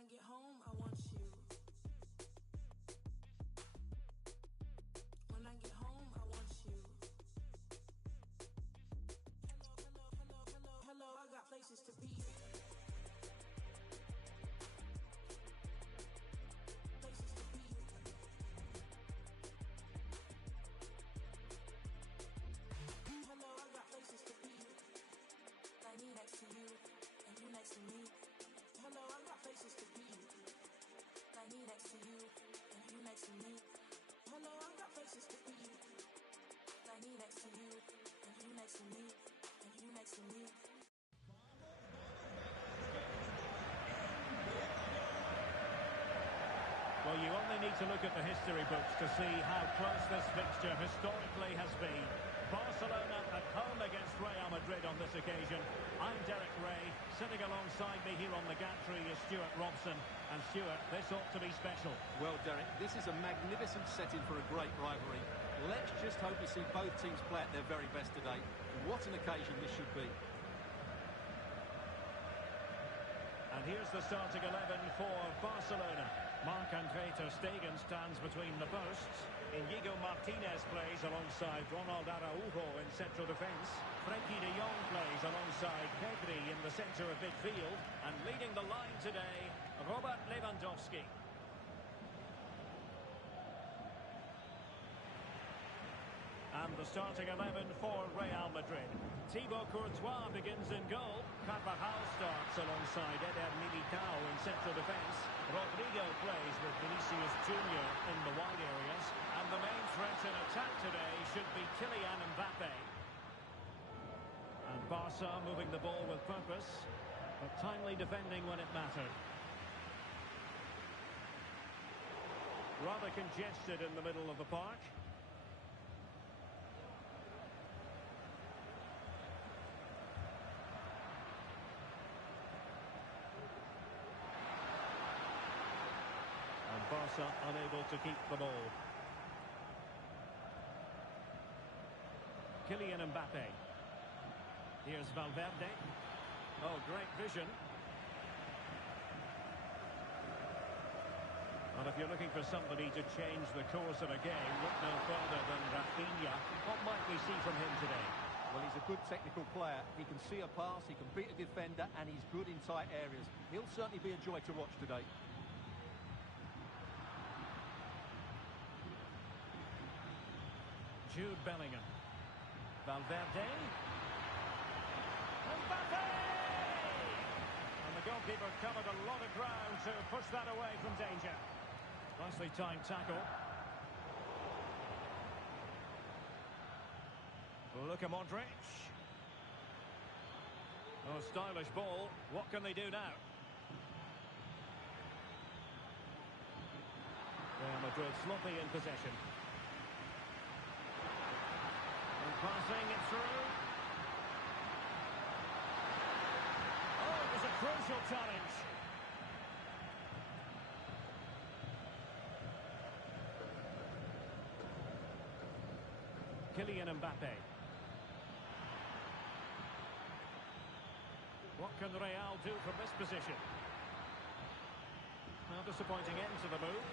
I get home, I want you. When I get home, I want you. Hello, hello, hello, hello, hello, I got places to be. Places to be. Hello, I got places to be. I need next to you, and you next to me. Hello, I got places to be. I need next to you, and you next to me. Hello, I got places to be. I need next to you, and you next to me, and you next to me. Well, you only need to look at the history books to see how close this fixture historically has been. Barcelona at home against Real Madrid on this occasion. I'm Derek Ray. Sitting alongside me here on the gantry is Stuart Robson. And Stuart, this ought to be special. Well, Derek, this is a magnificent setting for a great rivalry. Let's just hope we see both teams play at their very best today. What an occasion this should be. And here's the starting 11 for Barcelona. Marc-Andre ter Stegen stands between the posts. Inigo Martinez plays alongside Ronald Araujo in central defence. Frenkie de Jong plays alongside Pedri in the centre of midfield. And leading the line today, Robert Lewandowski. And the starting 11 for Real Madrid. Thibaut Courtois begins in goal. Carvajal starts alongside Eder Militao in central defence. Rodrigo plays with Vinicius Junior in the wide areas. And the main threat in attack today should be Kylian Mbappe. And Barca moving the ball with purpose, but timely defending when it mattered. Rather congested in the middle of the park. And Barca unable to keep the ball. Kylian Mbappe. Here's Valverde. Oh, great vision. And if you're looking for somebody to change the course of a game, look no further than Rafinha. What might we see from him today? Well, he's a good technical player. He can see a pass, he can beat a defender, and he's good in tight areas. He'll certainly be a joy to watch today. Jude Bellingham. Valverde. Mbappe! And the goalkeeper covered a lot of ground to push that away from danger. Nicely timed tackle. Luka Modric. Oh, stylish ball. What can they do now? Real Madrid sloppy in possession. Passing it through. Oh, it was a crucial challenge. Kylian Mbappe. What can Real do from this position? Well, disappointing end to the move.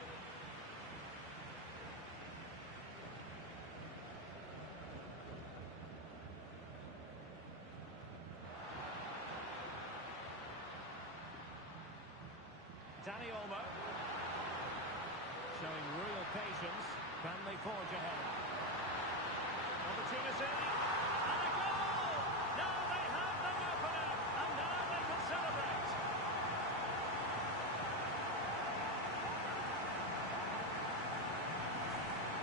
Dani Olmo, showing real patience. Can they forge ahead? Opportunity, and a goal! Now they have the opener, and now they can celebrate.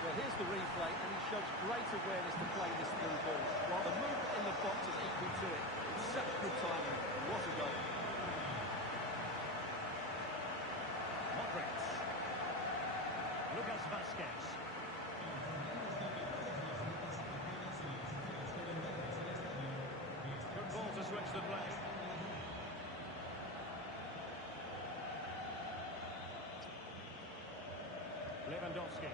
Well, here's the replay, and he shows great awareness to play this through ball, while the movement in the box is equal to it. It's such good timing. What a goal. Lucas Vázquez. Good ball to switch the play. Lewandowski.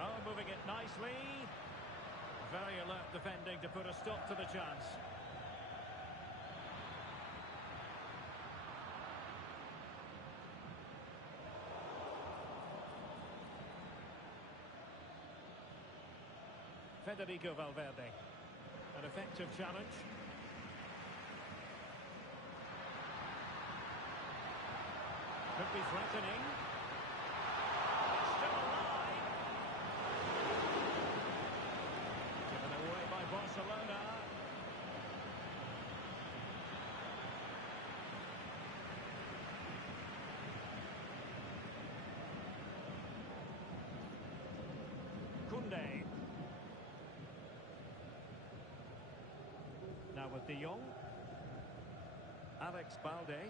Oh, moving it nicely. Very alert defending to put a stop to the chance. Federico Valverde. An effective challenge. Could be threatening. It's still alive. Given away by Barcelona. Koundé. Now with De Jong. Alex Balde.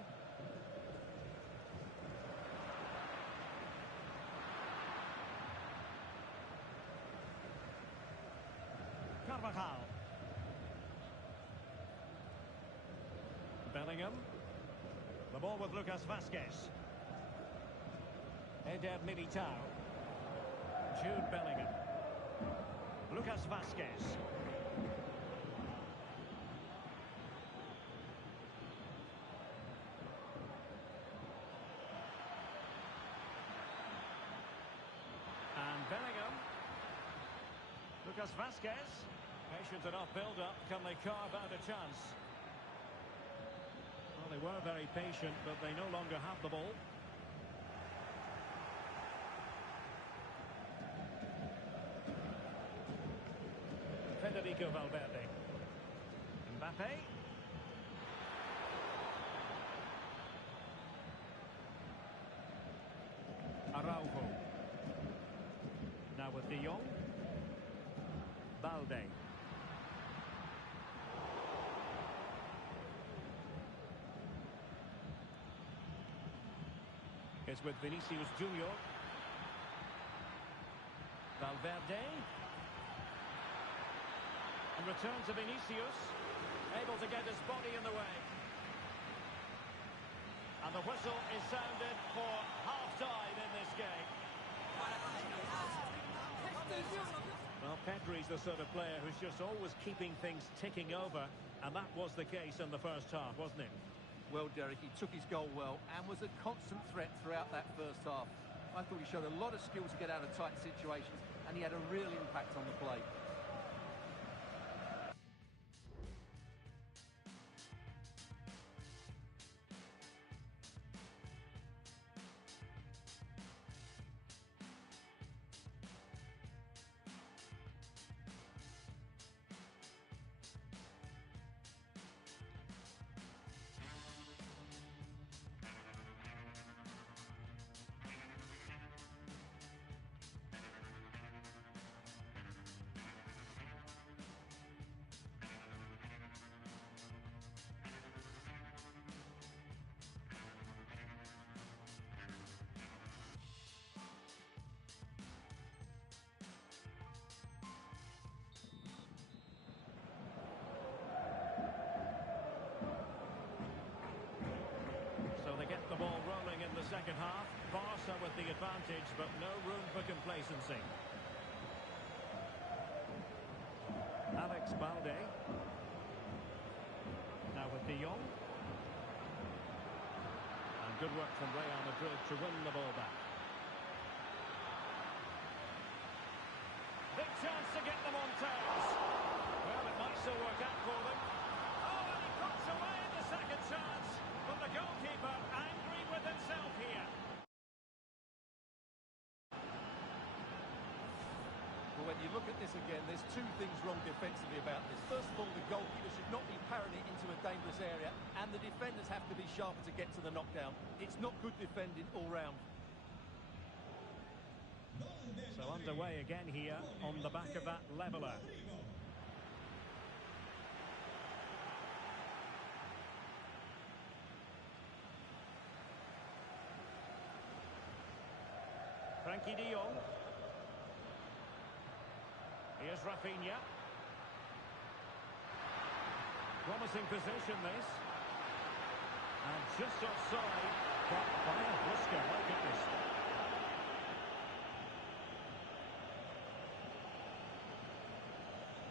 Carvajal. Bellingham. The ball with Lucas Vazquez. Eder Militao. Jude Bellingham. Lucas Vazquez. And Bellingham. Lucas Vazquez. Patient enough build-up. Can they carve out a chance? Well, they were very patient, but they no longer have the ball. Federico Valverde. Mbappe. Araujo. Now with De Jong. Balde. It's with Vinicius Junior. Valverde. And return to Vinicius. Able to get his body in the way. And the whistle is sounded for half-time in this game. Well, Pedri's the sort of player who's just always keeping things ticking over. And that was the case in the first half, wasn't it? Well, Derek, he took his goal well and was a constant threat throughout that first half. I thought he showed a lot of skill to get out of tight situations, and he had a real impact on the play. The ball rolling in the second half. Barca with the advantage, but no room for complacency. Alex Balde. Now with De Jong. And good work from Real Madrid to win the ball back. Big chance to get them on toes. Well, it might still work out for them. Oh, and he puts away the second chance. But the goalkeeper angry with himself here. Well, when you look at this again, there's two things wrong defensively about this. First of all, the goalkeeper should not be parrying it into a dangerous area, and the defenders have to be sharper to get to the knockdown. It's not good defending all round. So underway again here on the back of that leveller. Frankie de Jong. Here's Rafinha. Promising position this. And just offside, but by a whisker, look at this.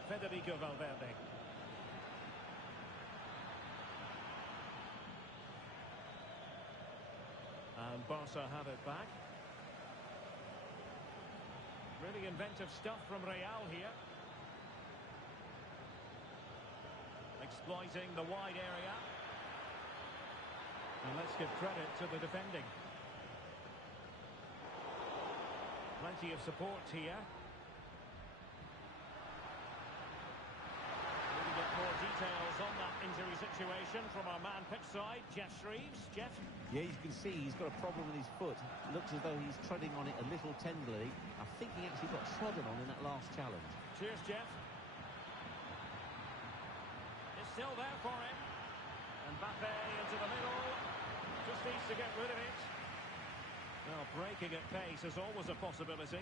Federico Valverde. And Barca have it back. Really inventive stuff from Real here. exploiting the wide area. And let's give credit to the defending. Plenty of support here. We'll get more details on that injury situation from our man pitch side, Jeff Shreves. Jeff? Yeah, you can see he's got a problem with his foot. Looks as though he's treading on it a little tenderly. I think he actually got trodden on in that last challenge. Cheers, Jeff. It's still there for him. And Mbappe into the middle. Just needs to get rid of it. Well, breaking at pace is always a possibility.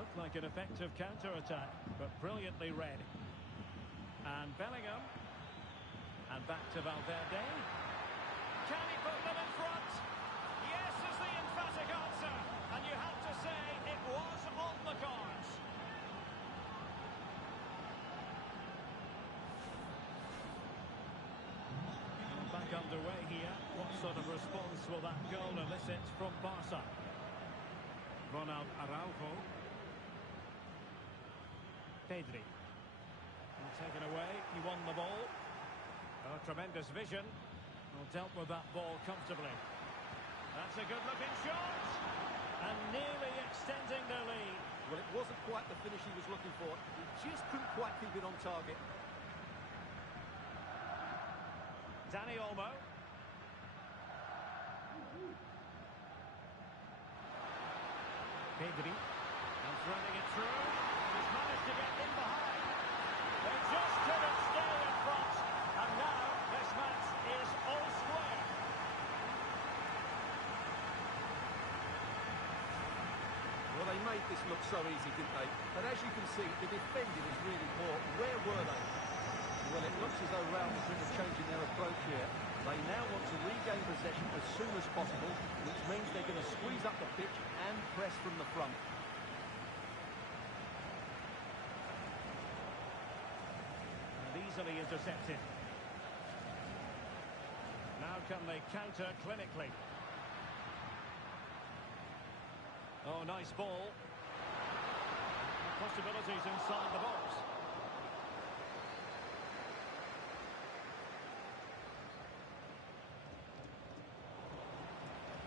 Looked like an effective counter-attack, but brilliantly read. And Bellingham. And back to Valverde. Can he put them in front? Yes is the emphatic answer. And you have to say it was on the cards. Back underway here. What sort of response will that goal elicit from Barca? Ronald Araujo. Pedri. Well, taken away. He won the ball. Oh, tremendous vision. Well, dealt with that ball comfortably. That's a good-looking shot. And nearly extending their lead. Well, it wasn't quite the finish he was looking for. He just couldn't quite keep it on target. Dani Olmo. Pedri. And threading it through. He's managed to get in behind. They just couldn't stay in front. And now this match is all square. Well, they made this look so easy, didn't they? And as you can see, the defending is really poor. Where were they? Well, it looks as though Real Madrid are changing their approach here. They now want to regain possession as soon as possible, which means they're going to squeeze up the pitch and press from the front. And easily intercepted. Now can they counter clinically? Oh, nice ball. Possibilities inside the box.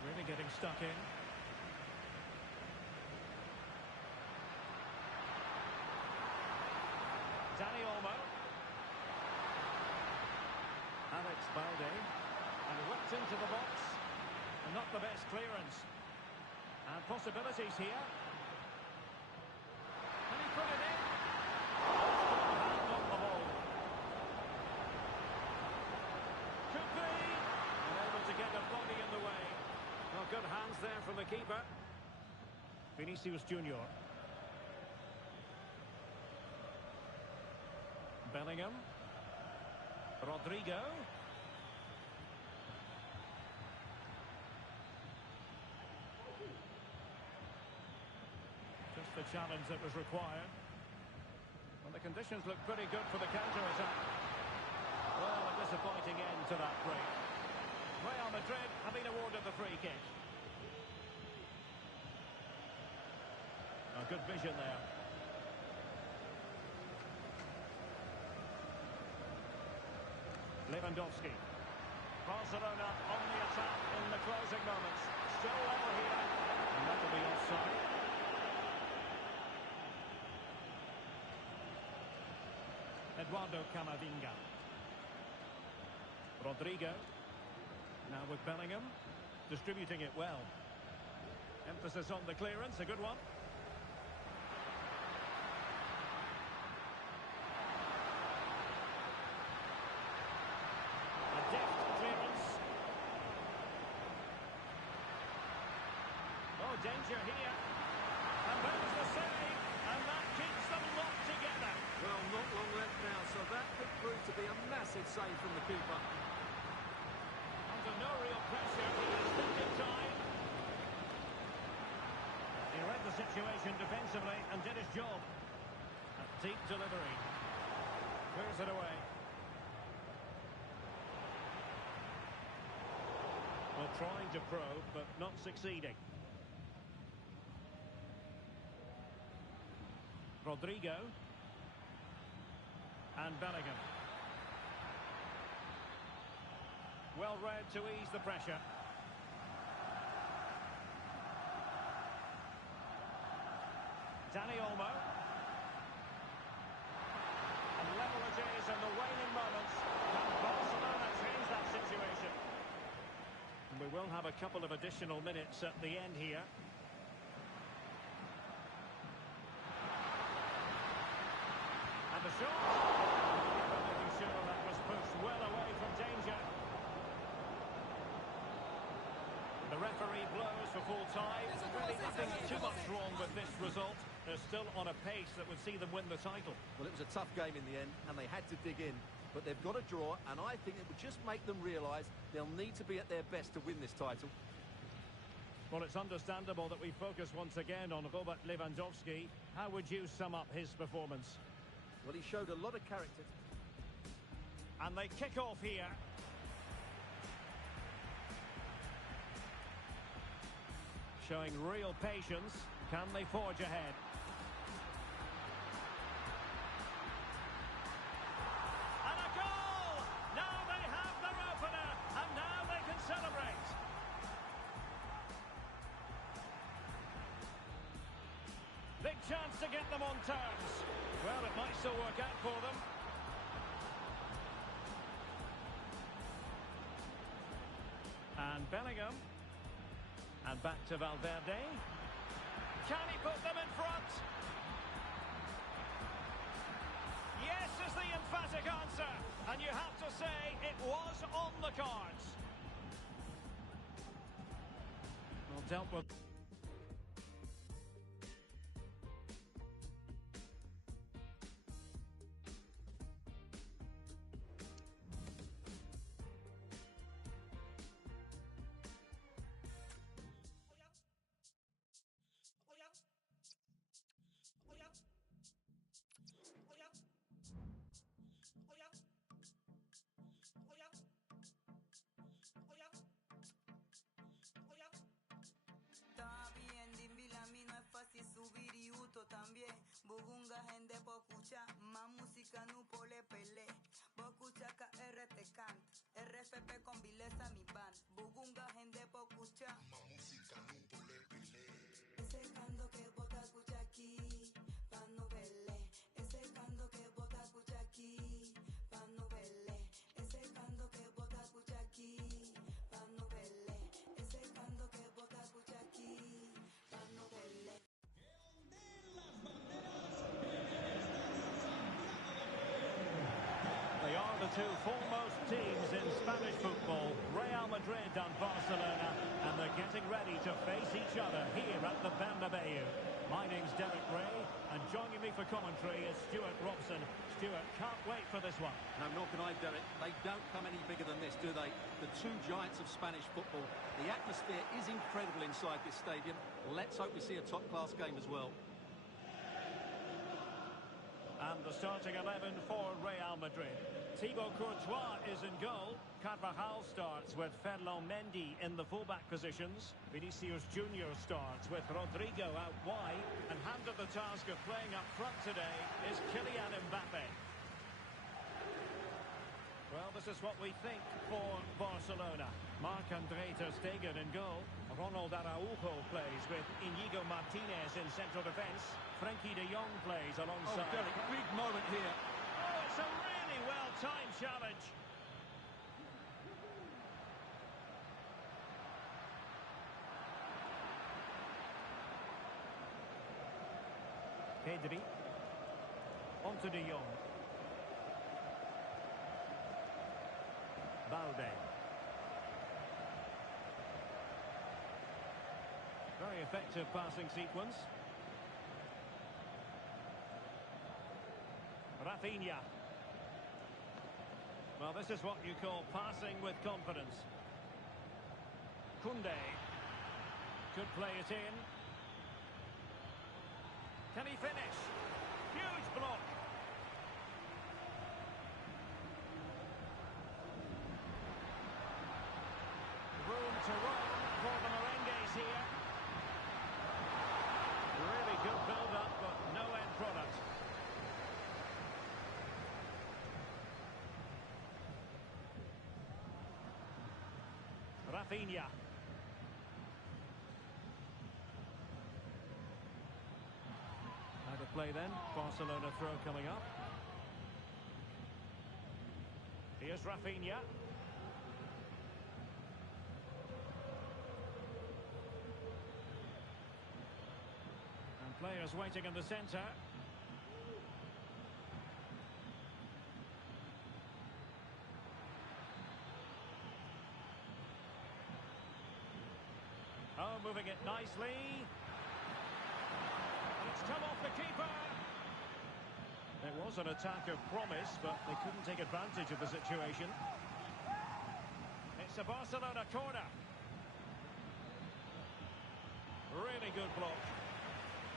Really getting stuck in. Dani Olmo. Alex Balde. And whipped into the box. And not the best clearance. And possibilities here. Can he put it in? Hand on the ball. Could be. Unable to get a body in the way. Well, good hands there from the keeper. Vinicius Junior. Bellingham. Rodrigo. Just the challenge that was required. Well, the conditions look pretty good for the counter-attack. Well, a disappointing end to that break. Real Madrid have been awarded the free kick. A good vision there. Lewandowski. Barcelona on the attack in the closing moments. Still level here. And that will be offside. Eduardo Camavinga. Rodrigo. Now with Bellingham. Distributing it well. Emphasis on the clearance. A good one. A deft clearance. Oh, danger here. And there's the save. And that keeps them locked together. Well, not long left now, so that could prove to be a massive save from the keeper. Under no real pressure, he is thinking time. He read the situation defensively and did his job. A deep delivery. Clears it away. Well, trying to probe, but not succeeding. Rodrigo. And Bellingham. Well read to ease the pressure. Dani Olmo. And level it is in the waning moments. Can Barcelona change that situation? And we will have a couple of additional minutes at the end here. And the shot. Pretty sure that was pushed well away from danger. The referee blows for full time. Really nothing too much wrong with this result. They're still on a pace that would see them win the title. Well, it was a tough game in the end, and they had to dig in. But they've got a draw, and I think it would just make them realise they'll need to be at their best to win this title. Well, it's understandable that we focus once again on Robert Lewandowski. How would you sum up his performance? Well, he showed a lot of character. And they kick off here. Showing real patience. Can they forge ahead? And a goal! Now they have their opener, and now they can celebrate. Big chance to get them on terms. Well, it might still work out for them. And Bellingham. And back to Valverde. Can he put them in front? Yes is the emphatic answer. And you have to say it was on the cards. Well, dealt with. También bugunga gente po escucha más música no pole pele po escucha KRT cant RFP con vileza mi band bugunga gente po escucha más música no pole pele ese canto que bota escucha aquí pa no verle ese canto que bota escucha aquí pa no verle ese canto que bota escucha aquí pa no verle ese canto que bota escucha aquí pa no verle. They are the two foremost teams in Spanish football, Real Madrid and Barcelona, and they're getting ready to face each other here at the Bernabeu. My name's Derek Ray, and joining me for commentary is Stuart Robson. Stuart, can't wait for this one. No, nor can I, Derek. They don't come any bigger than this, do they? The two giants of Spanish football. The atmosphere is incredible inside this stadium. Let's hope we see a top-class game as well. And the starting 11 for Real Madrid. Thibaut Courtois is in goal. Carvajal starts with Ferland Mendy in the fullback positions. Vinicius Junior starts with Rodrigo out wide. And handed the task of playing up front today is Kylian Mbappe. Well, this is what we think for Barcelona. Marc-Andre ter Stegen in goal. Ronald Araujo plays with Inigo Martinez in central defence. Frenkie de Jong plays alongside. Oh, Derek, big moment here. Oh, it's a really well-timed challenge. Pedri. On to de Jong. Balde. Very effective passing sequence. Rafinha. Well, this is what you call passing with confidence. Koundé. Could play it in. Can he finish? Huge block. Room to run for the Merengues here. Really good build-up, but no end product. Rafinha. Out of play then. Barcelona throw coming up. Here's Rafinha. And players waiting in the centre. Oh, moving it nicely. And it's come off the keeper. It was an attack of promise, but they couldn't take advantage of the situation. It's a Barcelona corner. Really good block.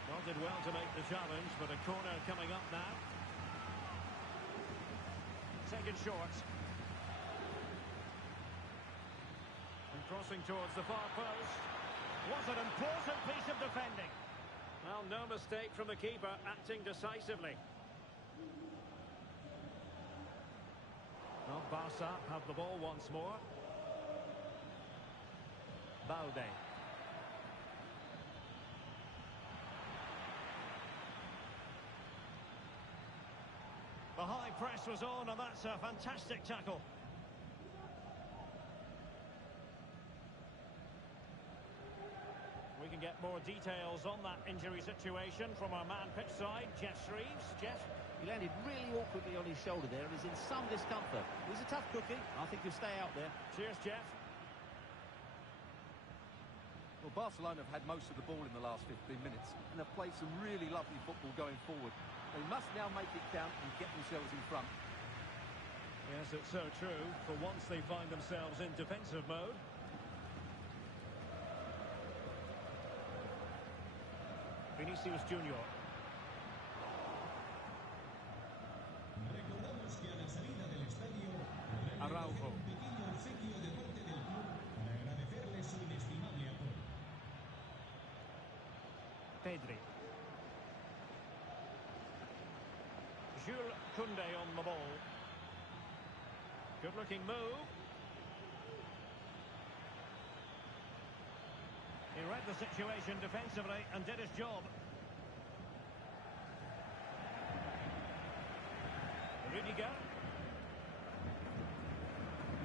Well, did well to make the challenge, but a corner coming up now. Taken short. And crossing towards the far post. Was an important piece of defending. Well, no mistake from the keeper, acting decisively. Well, Barca have the ball once more. Balde. The high press was on, and that's a fantastic tackle. We can get more details on that injury situation from our man pitch side, Jeff Shreves. Jeff? He landed really awkwardly on his shoulder there and is in some discomfort. He's a tough cookie. I think he'll stay out there. Cheers, Jeff. Well, Barcelona have had most of the ball in the last 15 minutes and have played some really lovely football going forward. They must now make it count and get themselves in front. Yes, it's so true. For once they find themselves in defensive mode. Vinicius Junior. Recordamos que a la salida del estadio Araujo. un pequeño obsequio de parte del club para agradecerle su inestimable apoyo. Pedri. Jules Koundé on the ball. Good looking move. He read the situation defensively and did his job. Rudiger.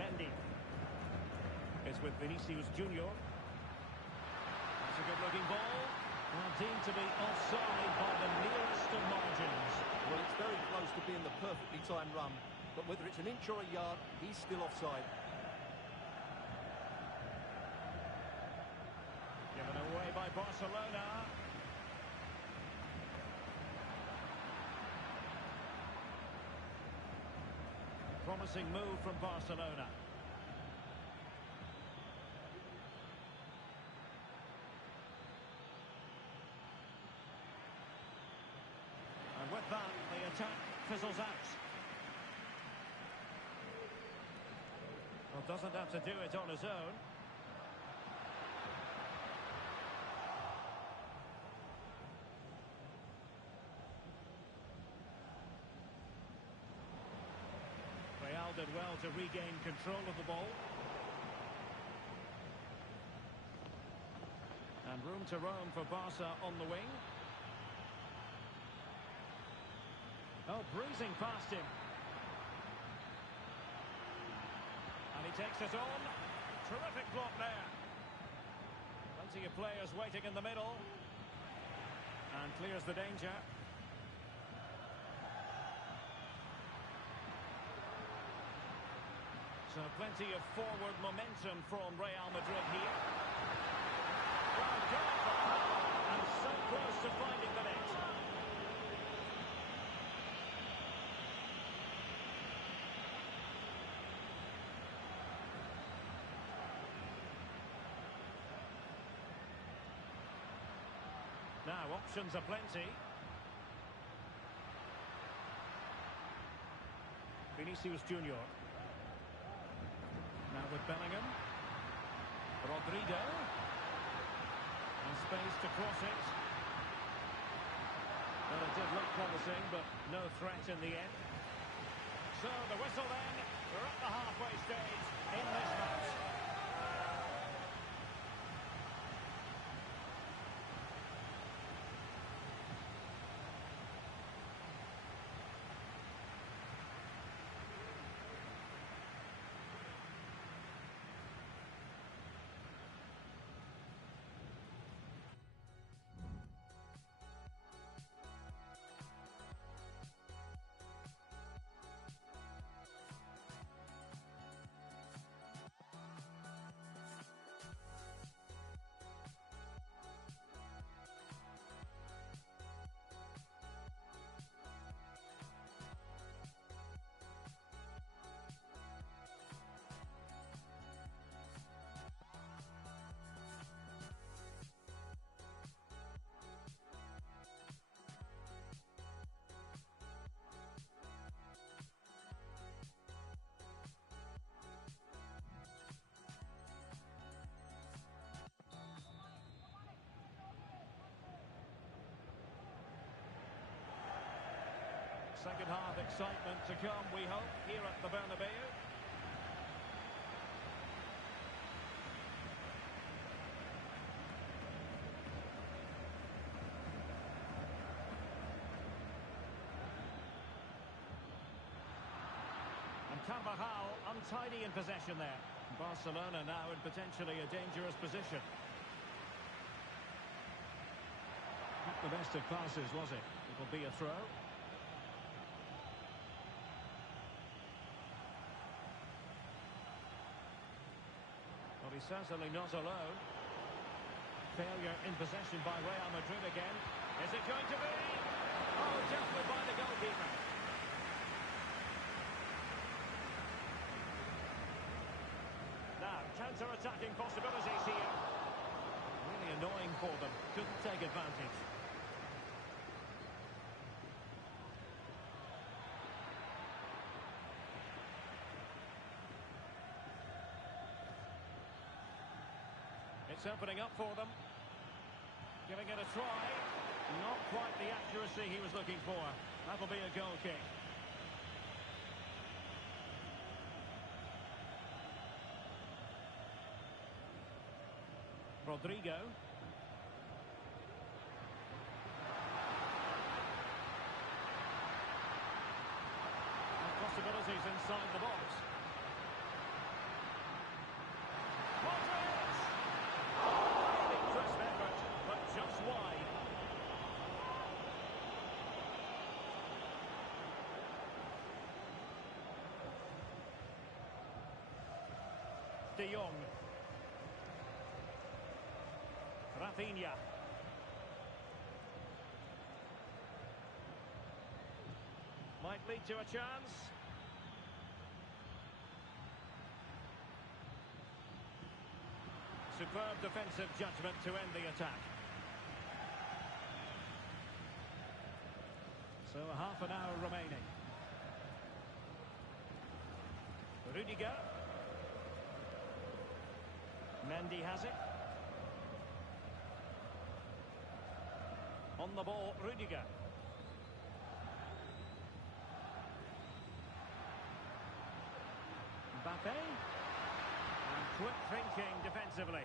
Mendy. Is with Vinicius Junior. That's a good looking ball. Well, deemed to be offside by the nearest of margins. Well, it's very close to being the perfectly timed run, but whether it's an inch or a yard, he's still offside. Given away by Barcelona. Promising move from Barcelona. And with that, the attack fizzles out. Well, doesn't have to do it on his own. Real did well to regain control of the ball. And room to roam for Barca on the wing. Oh, breezing past him. And he takes it on. Terrific block there. Plenty of players waiting in the middle. And clears the danger. So plenty of forward momentum from Real Madrid here. Well, good for the goal, and so close to finding the net. Now, options are plenty. Vinicius Junior. Now with Bellingham. Rodrigo. And space to cross it. Well, it did look promising, but no threat in the end. So the whistle then. We're at the halfway stage in this match. Second half excitement to come, we hope, here at the Bernabeu. And Carvajal untidy in possession there. Barcelona now in potentially a dangerous position. Not the best of passes, was it? It will be a throw. Well, he's certainly not alone. Failure in possession by Real Madrid again. Is it going to be? Oh, dealt with by the goalkeeper. Now, counter-attacking possibilities here. Really annoying for them. Couldn't take advantage. It's opening up for them. Giving it a try. Not quite the accuracy he was looking for. That'll be a goal kick. Rodrigo. And possibilities inside the box. Modric! Oh, crisp effort, but just wide. De Jong. Rafinha. Might lead to a chance. Superb defensive judgment to end the attack. So half an hour remaining. Rudiger. Mendy has it. On the ball, Rudiger. Mbappe. And quick thinking defensively.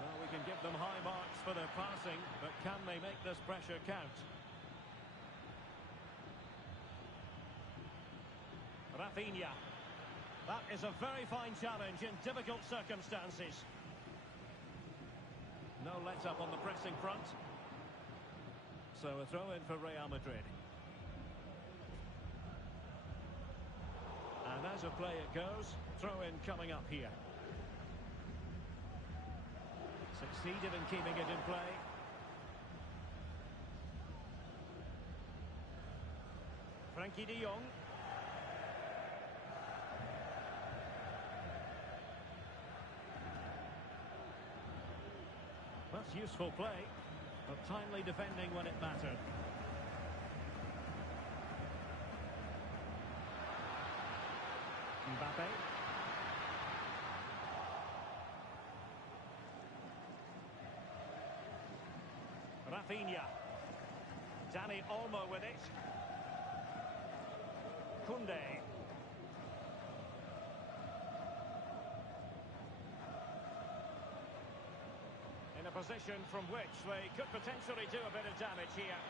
Well, we can give them high marks for their passing, but can they make this pressure count? Rafinha. That is a very fine challenge in difficult circumstances. No let-up on the pressing front. So a throw-in for Real Madrid. And as a play it goes, throw-in coming up here. Succeeded in keeping it in play. Frankie de Jong. That's useful play, but timely defending when it mattered. Mbappe. Rafinha. Dani Olmo with it. Koundé. In a position from which they could potentially do a bit of damage here.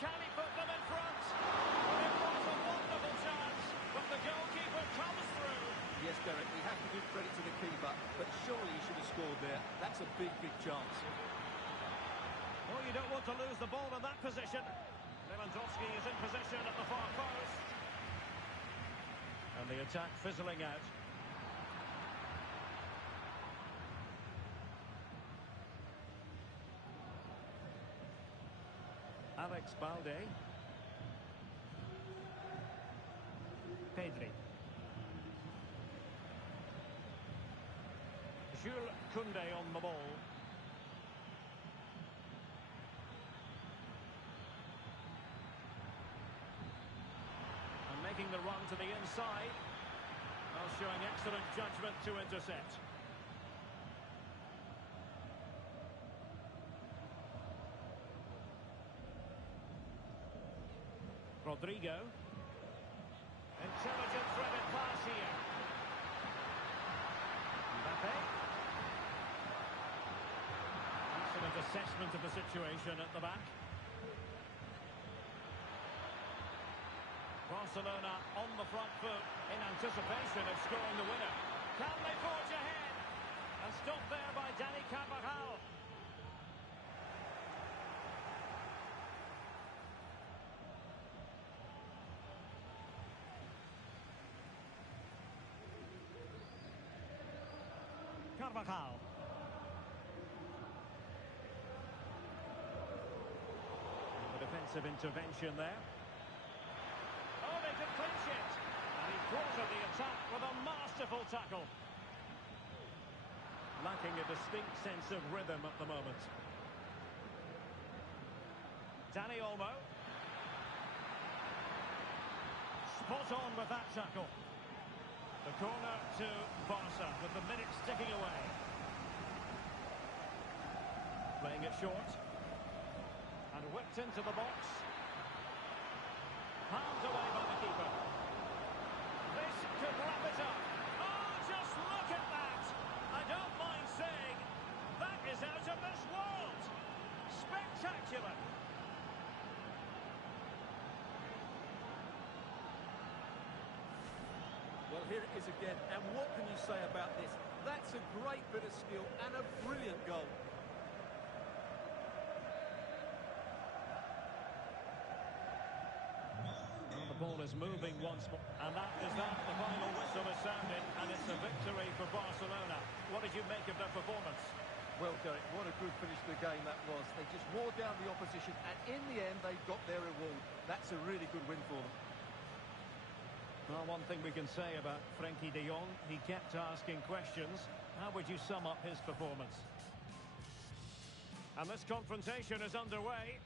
Can he put them in front? Well, it was a wonderful chance, but the goalkeeper comes through. Yes, Derek, we have to give credit to the keeper, but surely he should have scored there. That's a big, big chance. Well, you don't want to lose the ball in that position. Lewandowski is in position at the far post. And the attack fizzling out. Alex Balde. Pedri. Jules Koundé on the ball. And making the run to the inside. Oh, showing excellent judgment to intercept. Rodrigo. Intelligent threaded pass here. Mbappe. Excellent assessment of the situation at the back. Barcelona on the front foot in anticipation of scoring the winner. Can they forge ahead? And stopped there by Dani Carvajal. Carvajal. The defensive intervention there. Oh, they could clinch it. And he thwarted the attack with a masterful tackle. Lacking a distinct sense of rhythm at the moment. Dani Olmo. Spot on with that tackle. The corner to Barca with the minutes ticking away. Playing it short. And whipped into the box. Palmed away by the keeper. This could wrap it up. Oh, just look at that! I don't mind saying, that is out of this world! Spectacular! Well, here it is again, and what can you say about this? That's a great bit of skill and a brilliant goal. The ball is moving once more, and that is that. The final whistle is sounded, and it's a victory for Barcelona. What did you make of their performance? Well, Derek, what a good finish to the game that was. They just wore down the opposition, and in the end, they got their reward. That's a really good win for them. Well, one thing we can say about Frenkie de Jong, he kept asking questions. How would you sum up his performance? And this confrontation is underway.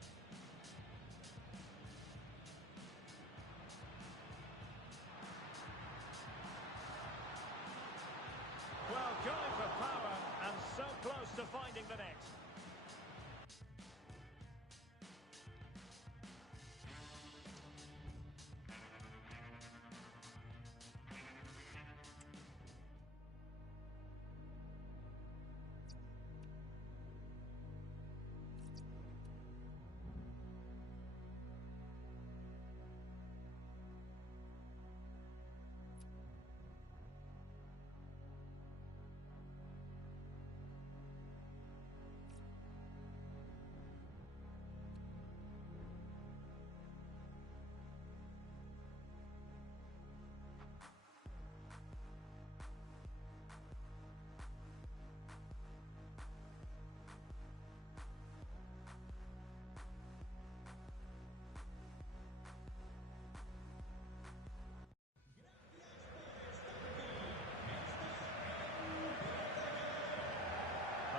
Well, going for power and so close to finding the net.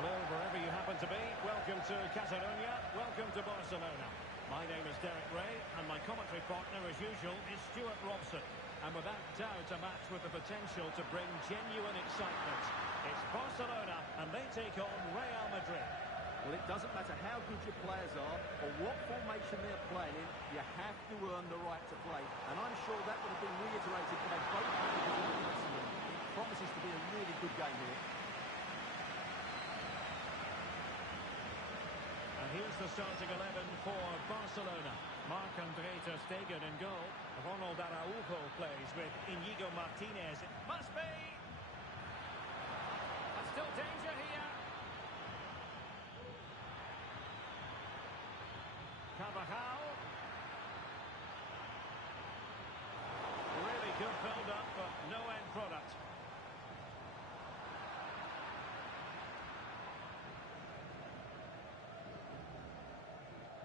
Hello, wherever you happen to be. Welcome to Catalonia. Welcome to Barcelona. My name is Derek Ray, and my commentary partner, as usual, is Stuart Robson. And without doubt, a match with the potential to bring genuine excitement. It's Barcelona, and they take on Real Madrid. Well, it doesn't matter how good your players are or what formation they're playing in, you have to earn the right to play. And I'm sure that would have been reiterated by both managers in the dressing room. It promises to be a really good game here. And here's the starting 11 for Barcelona. Marc-Andre ter Stegen in goal. Ronald Araujo plays with Inigo Martinez. It must be! And still danger here. Carvajal. Really good build-up, but no end product.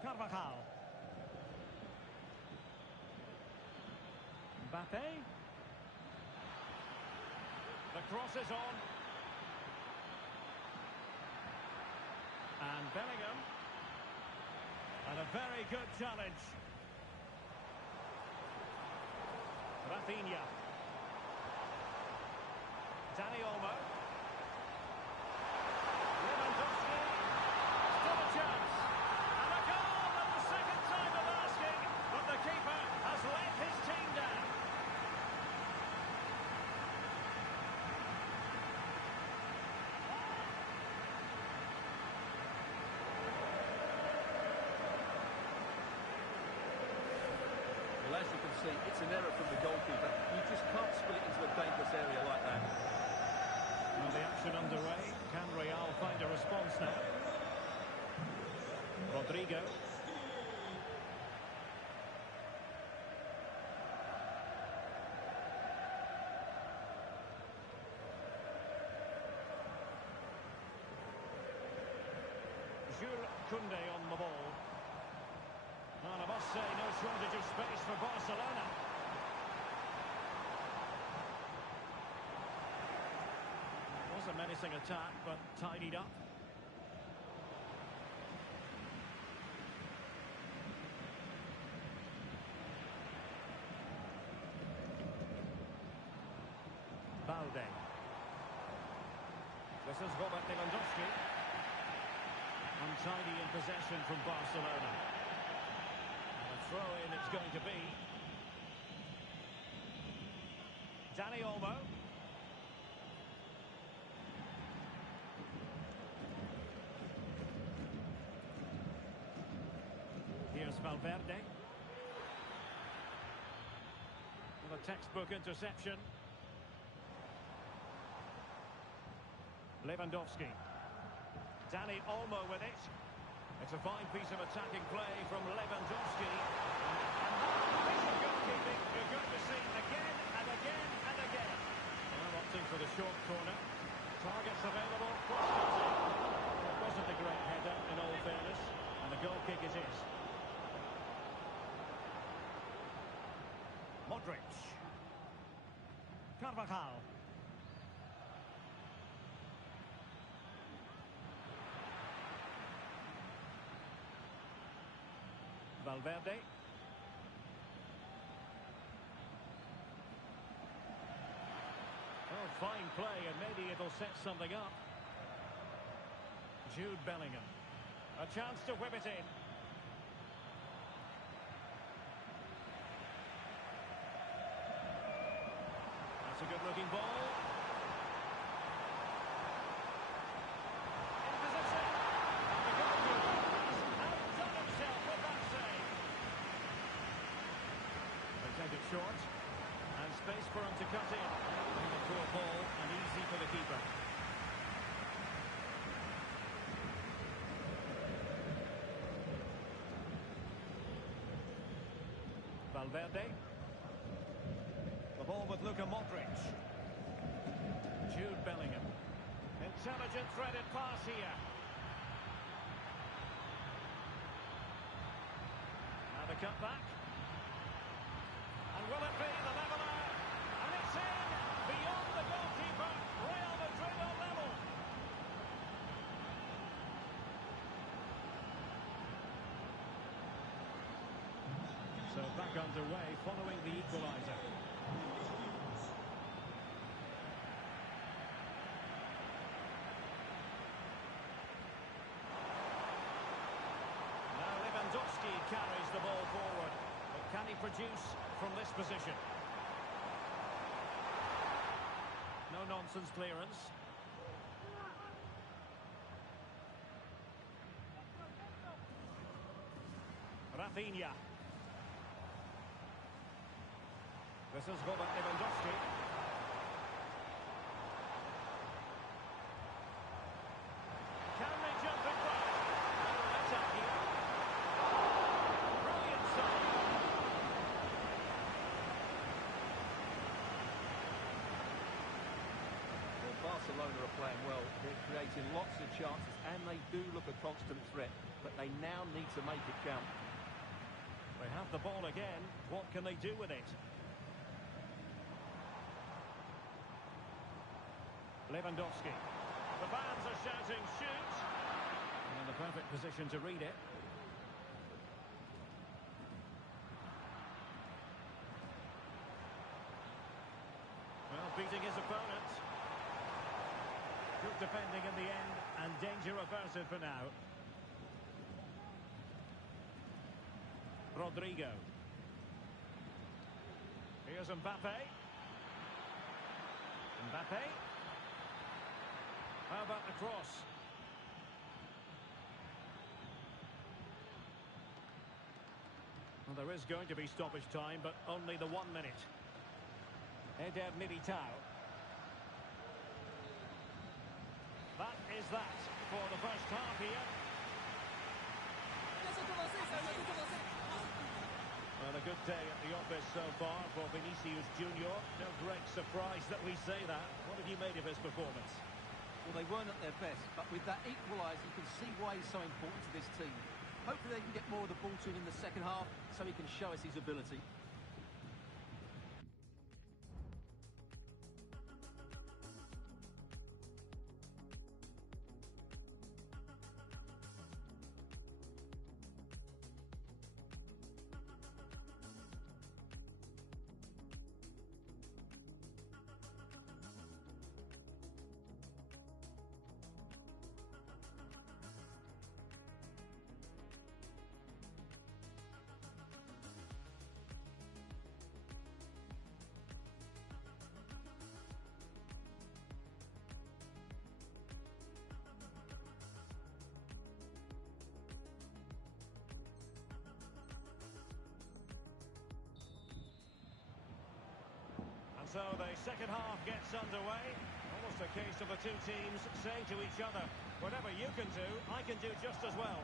Carvajal. Mbappe. The cross is on. And Bellingham. And a very good challenge. Rafinha. Dani Olmo. Lewandowski. Still a chance. And a goal at the second time of asking, but the keeper has let his team down. Well, as you can see, it's an error from the goalkeeper. You just can't split it into a dangerous area like that. Well, the action underway. Can Real find a response now? Rodrigo. Jules Koundé on the ball. And I must say, no shortage of space for Barcelona. It was a menacing attack, but tidied up. Balde. This is Robert Lewandowski. Untidy in possession from Barcelona. And a throw-in it's going to be. Dani Olmo. Here's Valverde. With a textbook interception. Lewandowski. Dani Olmo with it. It's a fine piece of attacking play from Lewandowski. And that piece of goalkeeping you're going to see again and again and again. Well, opting for the short corner. Targets available. It wasn't a great header in all fairness. And the goal kick it is. Modric. Carvajal. Valverde. Oh, fine play, and maybe it'll set something up. Jude Bellingham. A chance to whip it in. That's a good-looking ball. In position. And the goalkeeper has outdone himself with that save. They take it short. And space for him to cut in. A poor ball and easy for the keeper. Valverde. The ball with Luka Modric. Jude Bellingham. Intelligent threaded pass here. Now the cut back. And will it be the leveller? And it's in! Beyond the goalkeeper. Real Madrid are level. So back underway following the equaliser. Now Lewandowski carries the ball forward. But can he produce from this position? No nonsense clearance. Rafinha. This is Robert Lewandowski. Can they jump in front? No attack here. Brilliant save. Well, Barcelona are playing well. They're creating lots of chances and they do look a constant threat. But they now need to make it count. They have the ball again. What can they do with it? Lewandowski. The fans are shouting, shoot! And in the perfect position to read it. Well, beating his opponent. defending in the end, and danger averted for now. Rodrigo. Here's Mbappe. Mbappe. How about the cross? Well, there is going to be stoppage time, but only the 1 minute. Eder Militao. That is that for the first half here. Well, a good day at the office so far for Vinicius Junior. No great surprise that we say that. What have you made of his performance? Well, they weren't at their best, but with that equaliser, you can see why he's so important to this team. Hopefully they can get more of the ball to him in the second half so he can show us his ability. So the second half gets underway. Almost a case of the two teams saying to each other, whatever you can do, I can do just as well.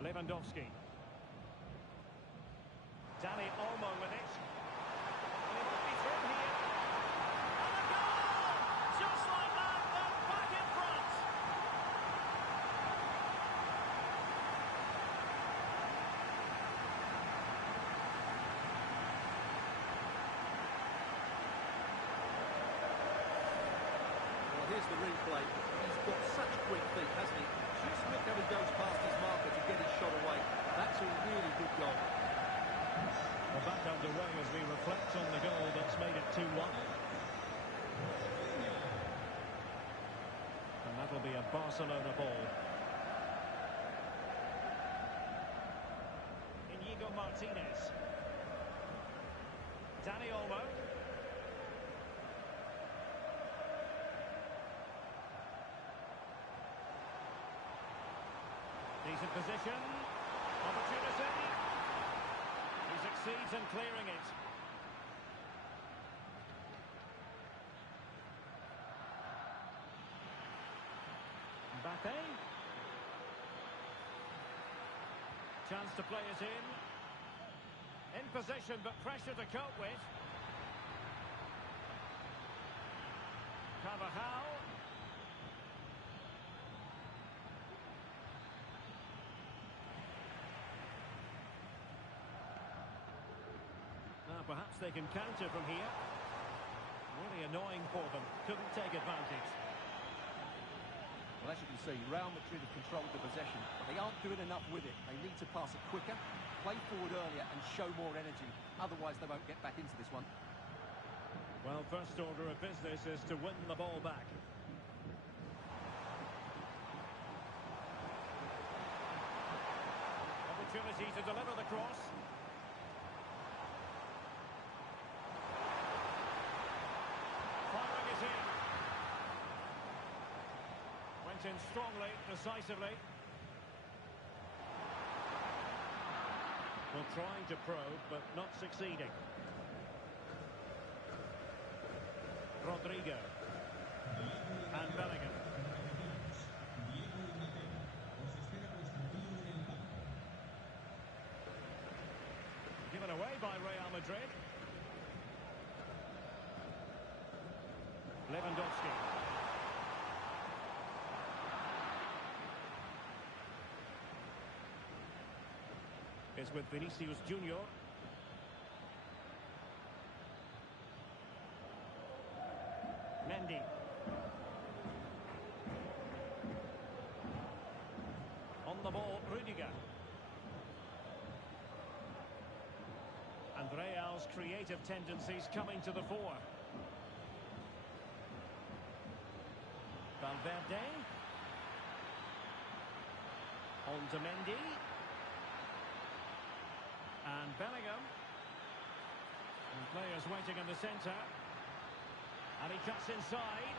Lewandowski. Dani Olmo with it. And he might be through here. Here's the replay. He's got such quick feet, hasn't he? Just look how he goes past his marker to get his shot away. That's a really good goal. Well, back underway as we reflect on the goal that's made it 2-1. And that'll be a Barcelona ball. Inigo Martinez. Dani Olmo. Decent position. Opportunity. He succeeds in clearing it. Mbappe. Chance to play it in. In position, but pressure to cope with. Carvajal. Perhaps they can counter from here. Really annoying for them. Couldn't take advantage. Well, as you can see, Real Madrid have controlled the possession, but they aren't doing enough with it. They need to pass it quicker, play forward earlier and show more energy. Otherwise, they won't get back into this one. Well, first order of business is to win the ball back. Opportunity to deliver the cross. Firing it in. Went in strongly, decisively. Well, trying to probe, but not succeeding. Rodrigo. And Bellingham. Given away by Real Madrid. Lewandowski. Is with Vinicius Junior. Mendy. Real's creative tendencies coming to the fore. Valverde. On to Mendy. And Bellingham. And players waiting in the centre. And he cuts inside.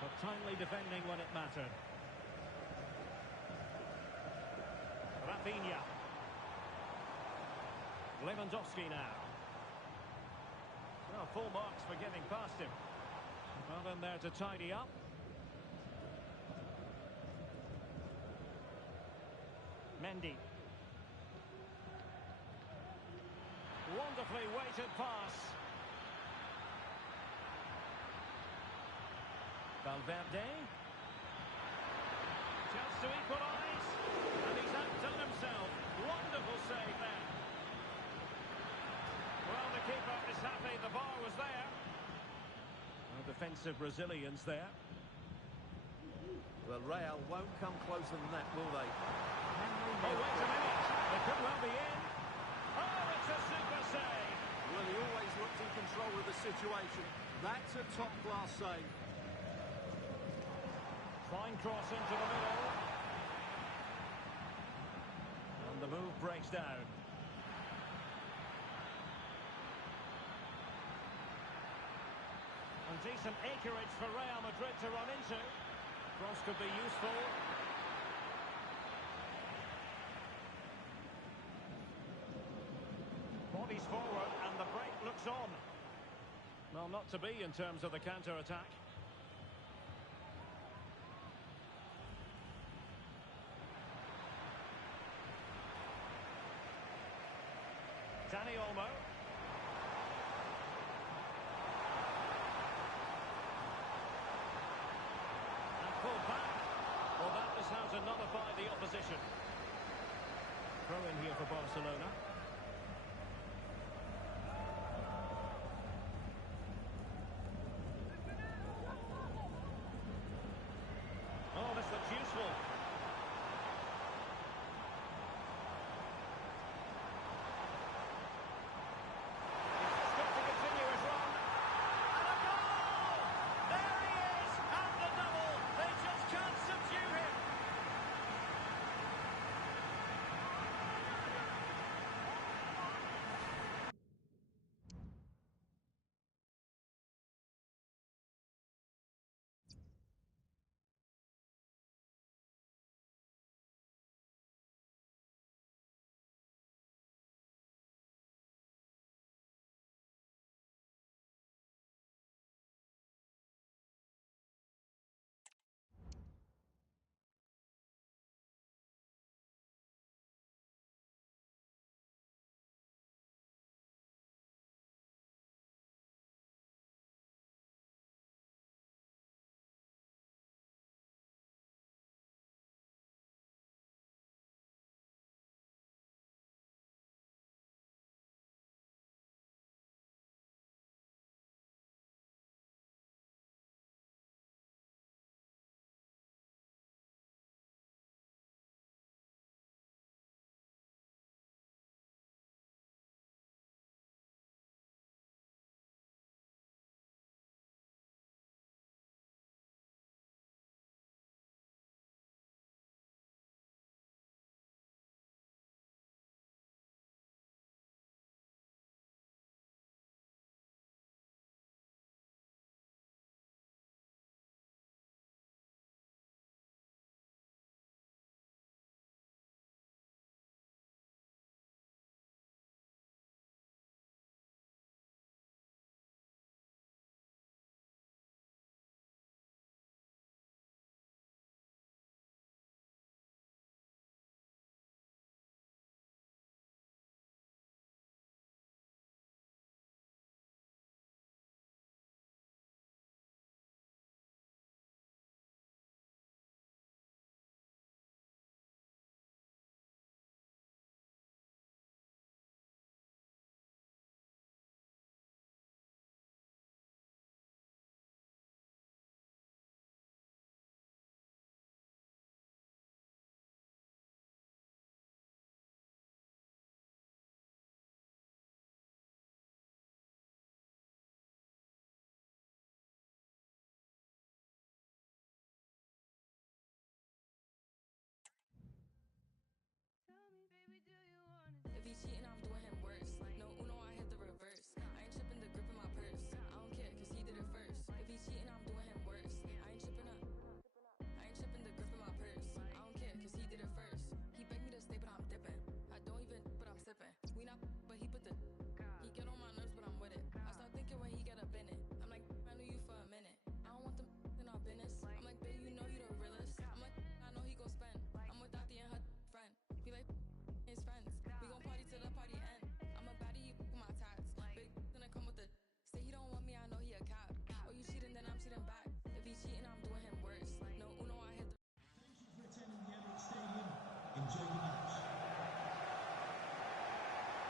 But timely defending when it mattered. Rafinha. Lewandowski now. Well, full marks for getting past him. Well in there to tidy up. Mendy. Wonderfully weighted pass. Valverde. Chance to equalise. And he's outdone himself. Wonderful save there. Well, the keeper is happy the bar was there. No defensive resilience there. Well, Real won't come closer than that, will they? Oh, wait a minute. It could well be in. Oh, it's a super save. Well, he always looked in control of the situation. That's a top-class save. Fine cross into the middle. And the move breaks down. And decent acreage for Real Madrid to run into. Cross could be useful. Bodies forward and the break looks on. Well, not to be in terms of the counter-attack. Dani Olmo. And pulled back. Well, that is how to nullify the opposition. Throw in here for Barcelona. Oh, this looks useful.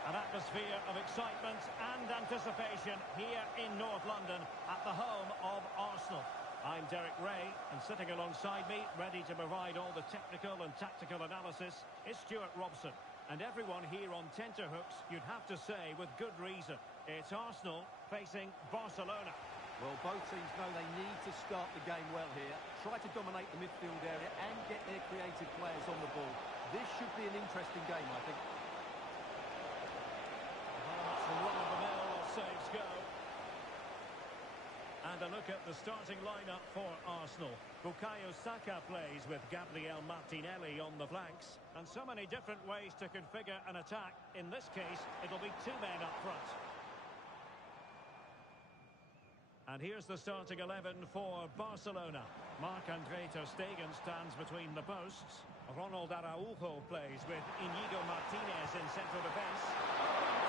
An atmosphere of excitement and anticipation here in North London at the home of Arsenal. I'm Derek Ray, and sitting alongside me, ready to provide all the technical and tactical analysis, is Stuart Robson. And everyone here on tenterhooks, you'd have to say with good reason. It's Arsenal facing Barcelona. Well, both teams know they need to start the game well here. Try to dominate the midfield area and get their creative players on the ball. This should be an interesting game, I think. That's the run-of-the-mill saves go. And a look at the starting lineup for Arsenal. Bukayo Saka plays with Gabriel Martinelli on the flanks. And so many different ways to configure an attack. In this case, it'll be two men up front. And here's the starting 11 for Barcelona. Marc-Andre ter Stegen stands between the posts. Ronald Araujo plays with Inigo Martinez in central defence.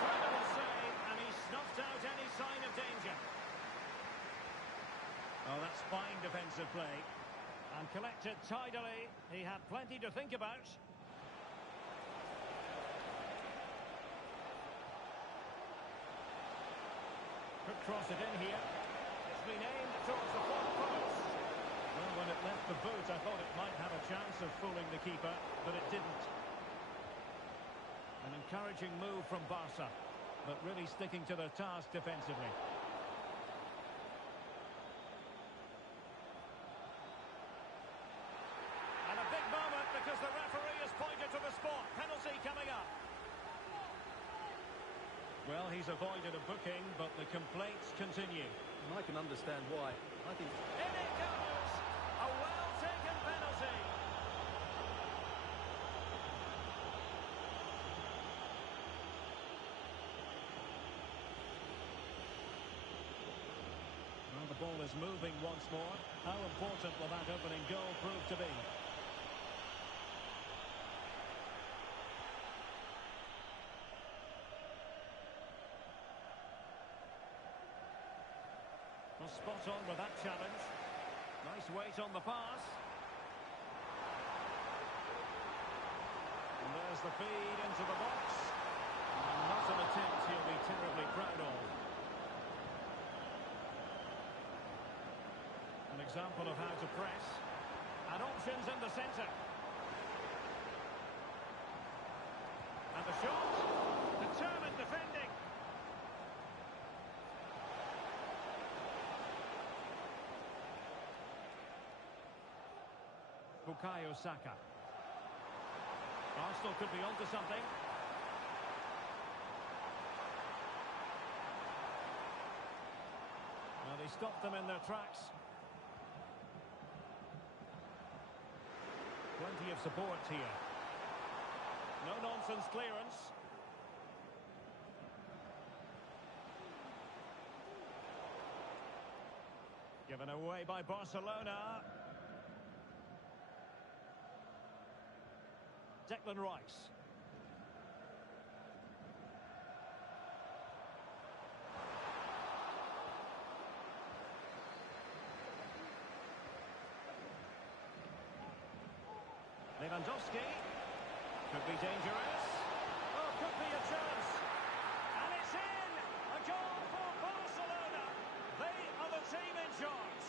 Incredible save, and he snuffed out any sign of danger. Oh, that's fine defensive play. And collected tidily. He had plenty to think about. Could cross it in here. It's been aimed towards the far post. Well, when it left the boot, I thought it might have a chance of fooling the keeper, but it didn't. An encouraging move from Barca, but really sticking to their task defensively. And a big moment because the referee has pointed to the spot. Penalty coming up. Well, he's avoided a booking, but the complaints continue. And I can understand why. I think... In it goes! A well-taken penalty. Well, the ball is moving once more. How important will that opening goal prove to be? Well, spot on with that challenge. Nice weight on the pass. And there's the feed into the box. And not an attempt he'll be terribly proud of. An example of how to press. And options in the centre. And the shot. Determined defending. Bukayo Saka. Arsenal could be onto something. Well, they stopped them in their tracks. Plenty of support here. No-nonsense clearance. Given away by Barcelona. Declan Rice. Lewandowski. Could be dangerous. Oh, could be a chance. And it's in! A goal for Barcelona. They are the team in charge.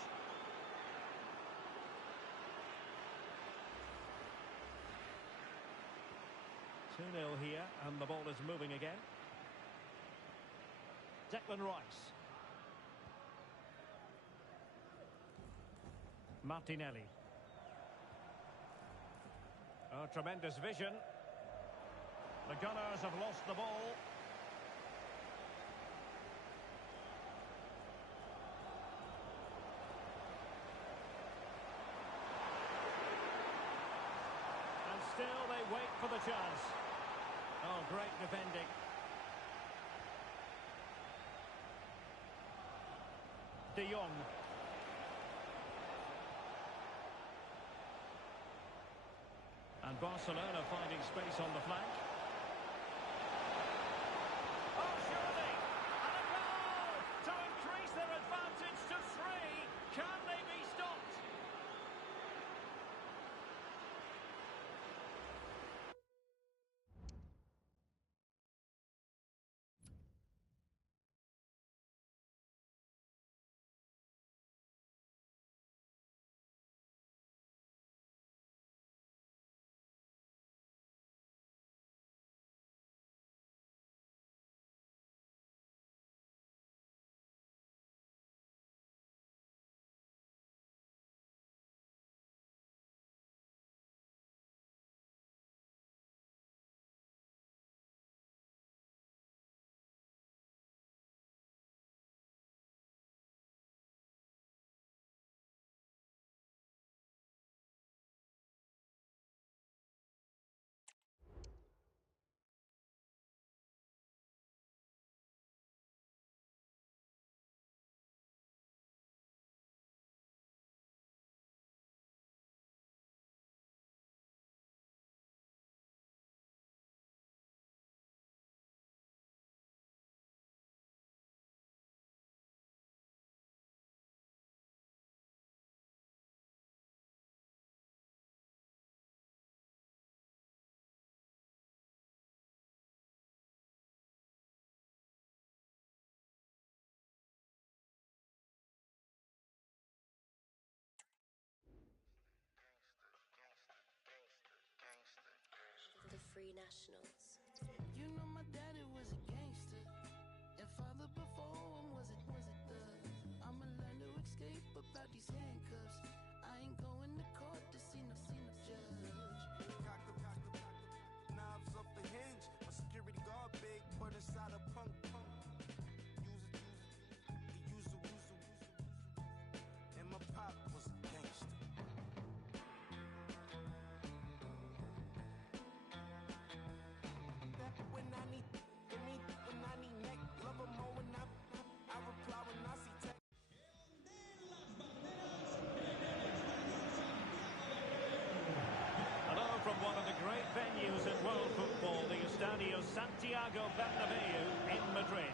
Two-nil here, and the ball is moving again. Declan Rice. Martinelli. Oh, tremendous vision. The Gunners have lost the ball. And still they wait for the chance. Oh, great defending. De Jong. And Barcelona finding space on the flank. nationals. You know my daddy was a gangster, and father before him was a thug. I'ma learn to escape about these handcuffs. I ain't going to court to see no judge. Cock the knobs off the hinge. My security guard big, but inside a punk. Use it. And my pop was a gangster. When I need neck, love 'em more when I reply when I see text. Hello from one of the great venues in world football, the Estadio Santiago Bernabeu in Madrid.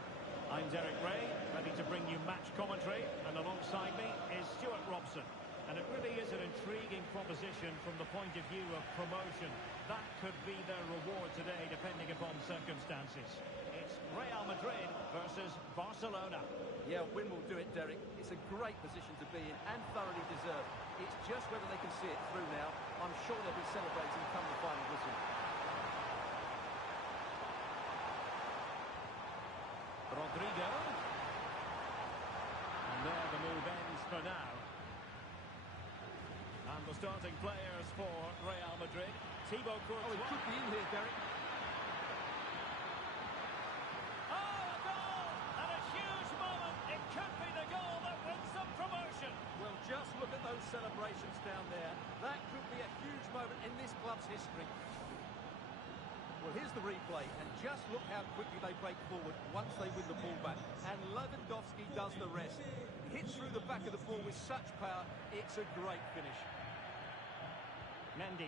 I'm Derek Ray, ready to bring you match commentary, and alongside me is Stuart Robson. And it really is an intriguing proposition from the point of view of promotion. That could be their reward today, depending upon circumstances. It's Real Madrid versus Barcelona. Yeah, win will do it, Derek. It's a great position to be in and thoroughly deserved. It's just whether they can see it through now. I'm sure they'll be celebrating come the final whistle. Rodrigo. And there the move ends for now. And the starting players for Real Madrid. Thibaut Courtois. Oh, it could be in here, Derek. Oh, a goal! And a huge moment. It could be the goal that wins them promotion. Well, just look at those celebrations down there. That could be a huge moment in this club's history. Well, here's the replay, and just look how quickly they break forward once they win the ball back. And Lewandowski does the rest. He hits through the back of the ball with such power. It's a great finish. Mendy.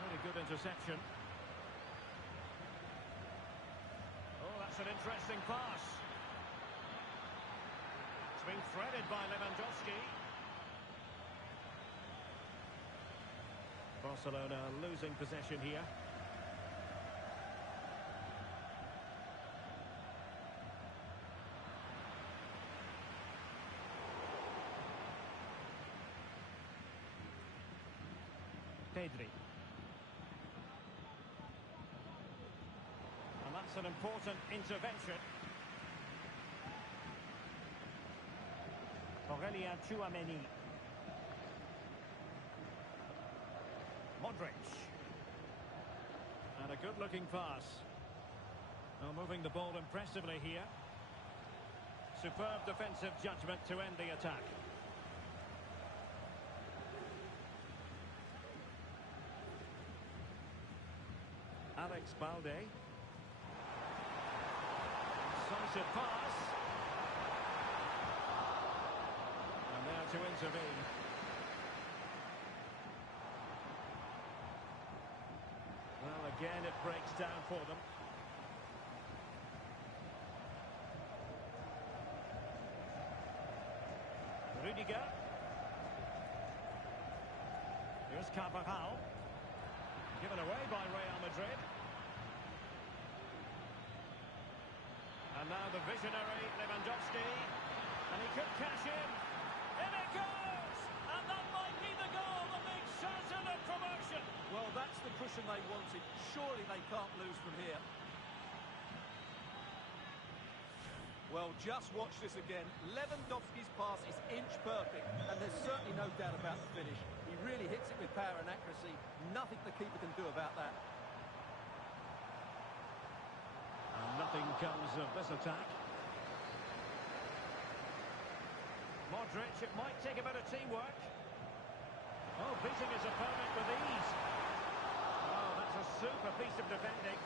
Really good interception. Oh, that's an interesting pass. It's been threaded by Lewandowski. Barcelona losing possession here. Pedri. And that's an important intervention. Aurélien Tchouameni. Modric. And a good-looking pass. Well, moving the ball impressively here. Superb defensive judgment to end the attack. Alex Balde. Decisive pass. And there to intervene. Well, again, it breaks down for them. Rudiger. Here's Carvajal. Given away by Real Madrid. And now the visionary Lewandowski. And he could cash in. In it goes! And that might be the goal that makes certain of promotion. Well, that's the cushion they wanted. Surely they can't lose from here. Well, just watch this again. Lewandowski's pass is inch perfect, and there's certainly no doubt about the finish. He really hits it with power and accuracy. Nothing the keeper can do about that. And nothing comes of this attack. Modric, it might take a bit of teamwork. Oh, beating his opponent with ease. Oh, that's a super piece of defending.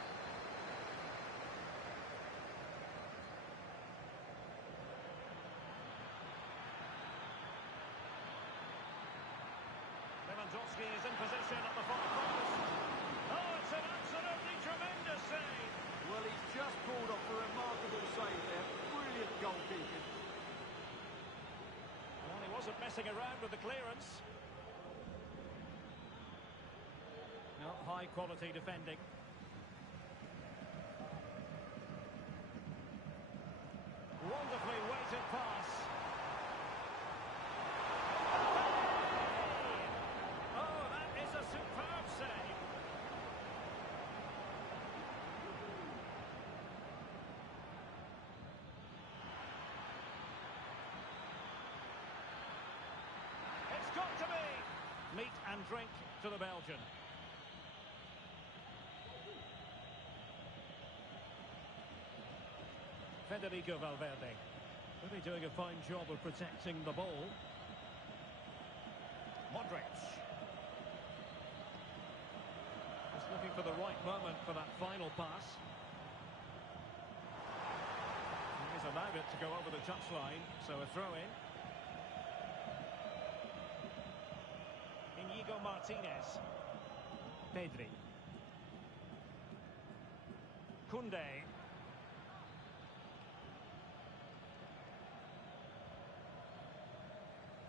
Lewandowski is in position at the far post. Oh, it's an absolutely tremendous save. Well, he's just pulled off a remarkable save there. Brilliant goalkeeping. Well, he wasn't messing around with the clearance. No, high quality defending. Wonderfully weighted pass. meat and drink to the Belgian. Federico Valverde. Really doing a fine job of protecting the ball. Modric. Just looking for the right moment for that final pass. He's allowed it to go over the touchline, so a throw-in. Inigo Martinez. Pedri. Koundé.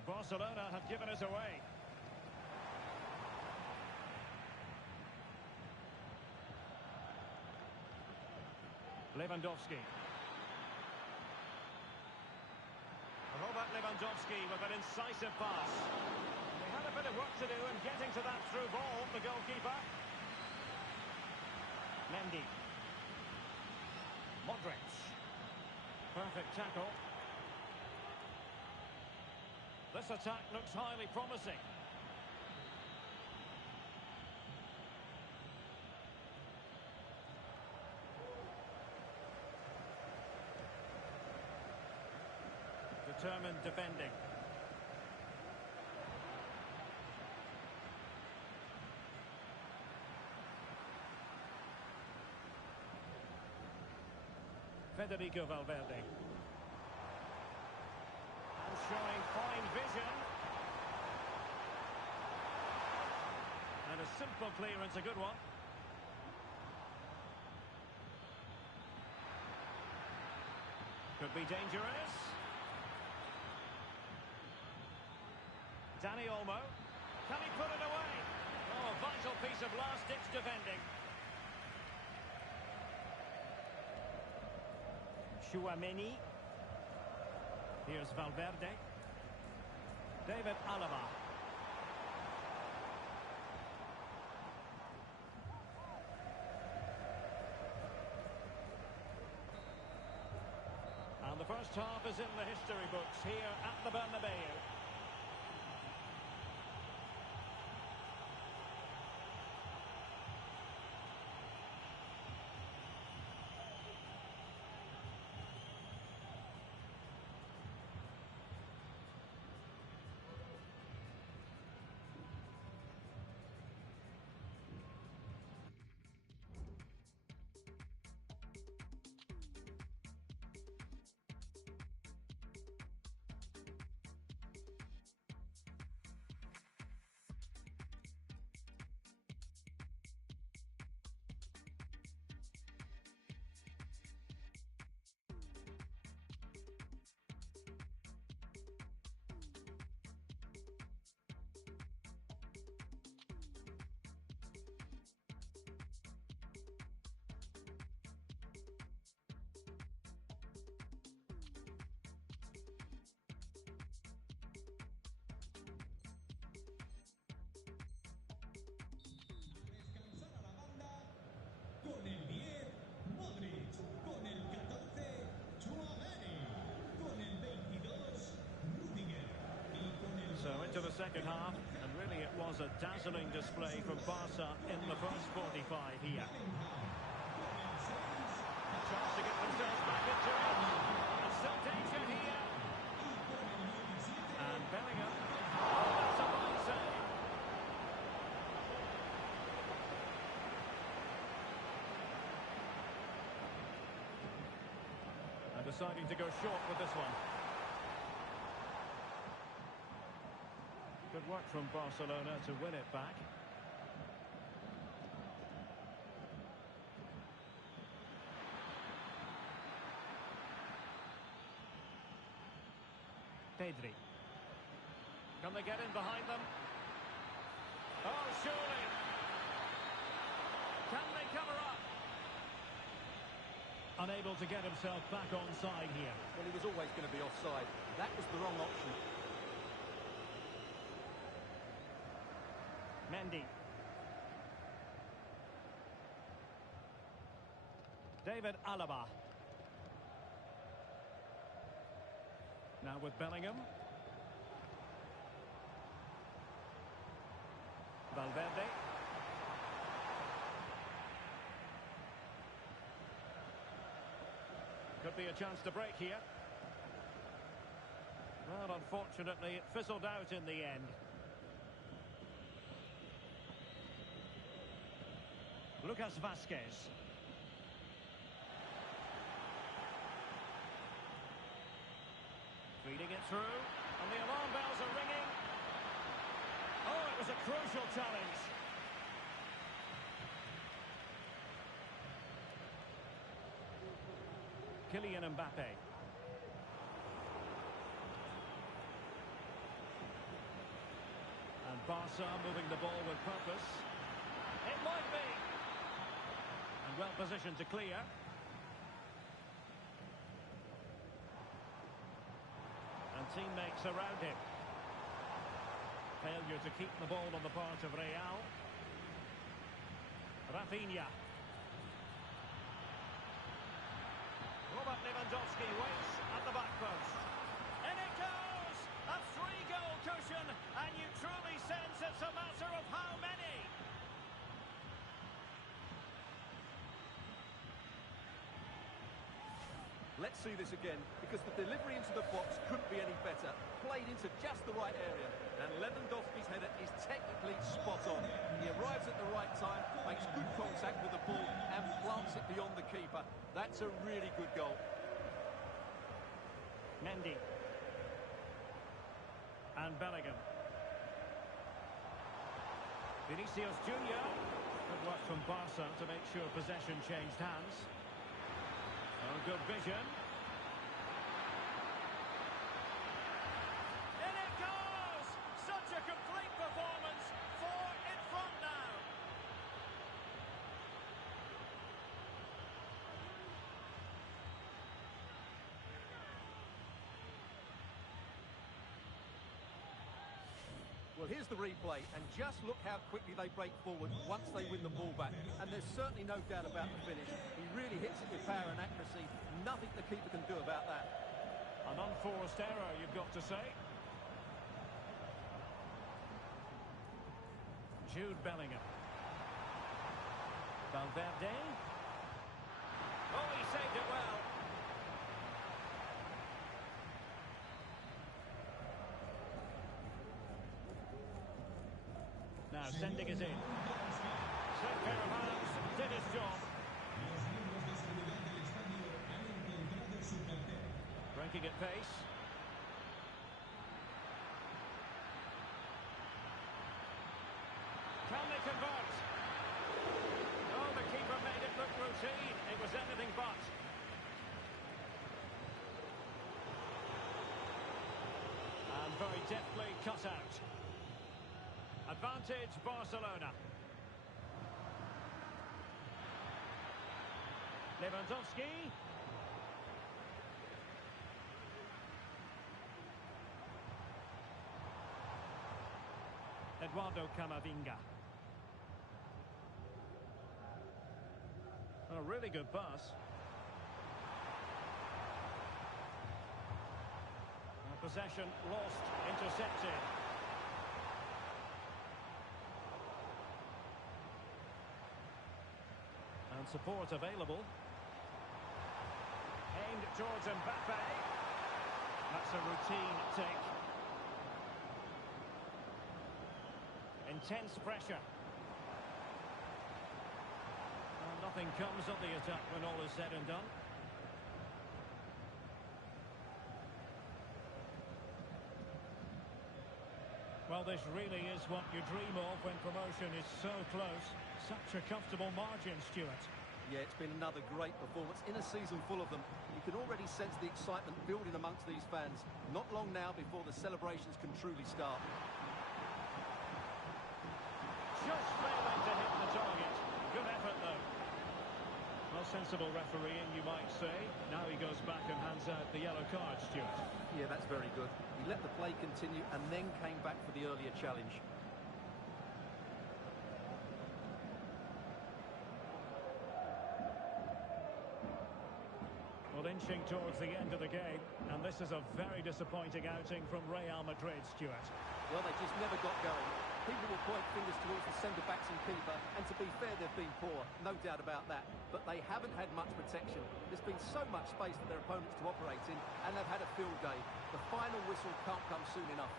Barcelona have given us away. Lewandowski. Robert Lewandowski with an incisive pass. They had a bit of work to do in getting to that through ball, the goalkeeper. Mendy. Modric. Perfect tackle. This attack looks highly promising. Determined defending. Federico Valverde. And showing fine vision. And a simple clearance, a good one. Could be dangerous. Dani Olmo. Can he put it away? Oh, a vital piece of last-ditch defending. Chouameni. Here's Valverde. David Alaba. And the first half is in the history books here at the Bernabeu. Con el 10, Modric. Con el 14, Chouameni. Con el 22, Rudiger. Y con el So into the second half, and really it was a dazzling display from Barca in the first 45 here. Chance to get themselves back into it. And still danger here. And Bellingham. Oh, that's a fine save. And deciding to go short with this one. Good work from Barcelona to win it back. Pedri. Can they get in behind them? Oh, surely. Can they cover up? Unable to get himself back onside here. Well, he was always going to be offside. That was the wrong option. Mendy. David Alaba. Now with Bellingham. Valverde. Could be a chance to break here. Well, unfortunately, it fizzled out in the end. Lucas Vazquez. Feeding it through, and the alarm bells are ringing. Oh, it was a crucial challenge. Kylian Mbappe. And Barca moving the ball with purpose. It might be. And well positioned to clear. And teammates around him. Failure to keep the ball on the part of Real. Rafinha. Robert Lewandowski waits at the back post. And it goes! A 3-goal cushion, and you truly sense it's a matter of how many. Let's see this again, because the delivery into the box couldn't be any better. Played into just the right area, and Lewandowski's header is technically spot on. He arrives at the right time, makes good contact with the ball, and plants it beyond the keeper. That's a really good goal. Mendy. And Bellingham. Vinicius Junior. Good work from Barca to make sure possession changed hands. Oh, good vision. And it goes! Such a complete performance. 4 in front now. Well, here's the replay, and just look how quickly they break forward once they win the ball back. And there's certainly no doubt about the finish. He really hits it with power and accuracy. Nothing the keeper can do about that. An unforced error, you've got to say. Jude Bellingham. Valverde. Oh, he saved it well. Now sending it in. Set pair of hands, did his job. Breaking at pace. Can they convert? Oh, the keeper made it look routine. It was anything but. And very deftly cut out. Advantage Barcelona. Lewandowski. Eduardo Camavinga. A really good pass. Possession lost, intercepted. And support available. Aimed towards Mbappe. That's a routine take. Intense pressure. Well, nothing comes of the attack when all is said and done. Well, this really is what you dream of when promotion is so close. Such a comfortable margin, Stuart. Yeah, it's been another great performance in a season full of them. You can already sense the excitement building amongst these fans. Not long now before the celebrations can truly start. Just failing to hit the target. Good effort, though. Well, sensible refereeing, you might say. Now he goes back and hands out the yellow card, Stuart. Yeah, that's very good. He let the play continue and then came back for the earlier challenge. Well, inching towards the end of the game, and this is a very disappointing outing from Real Madrid, Stuart. Well, they just never got going. People will point fingers towards the centre-backs and keeper, and to be fair, they've been poor, no doubt about that. But they haven't had much protection. There's been so much space for their opponents to operate in, and they've had a field day. The final whistle can't come soon enough.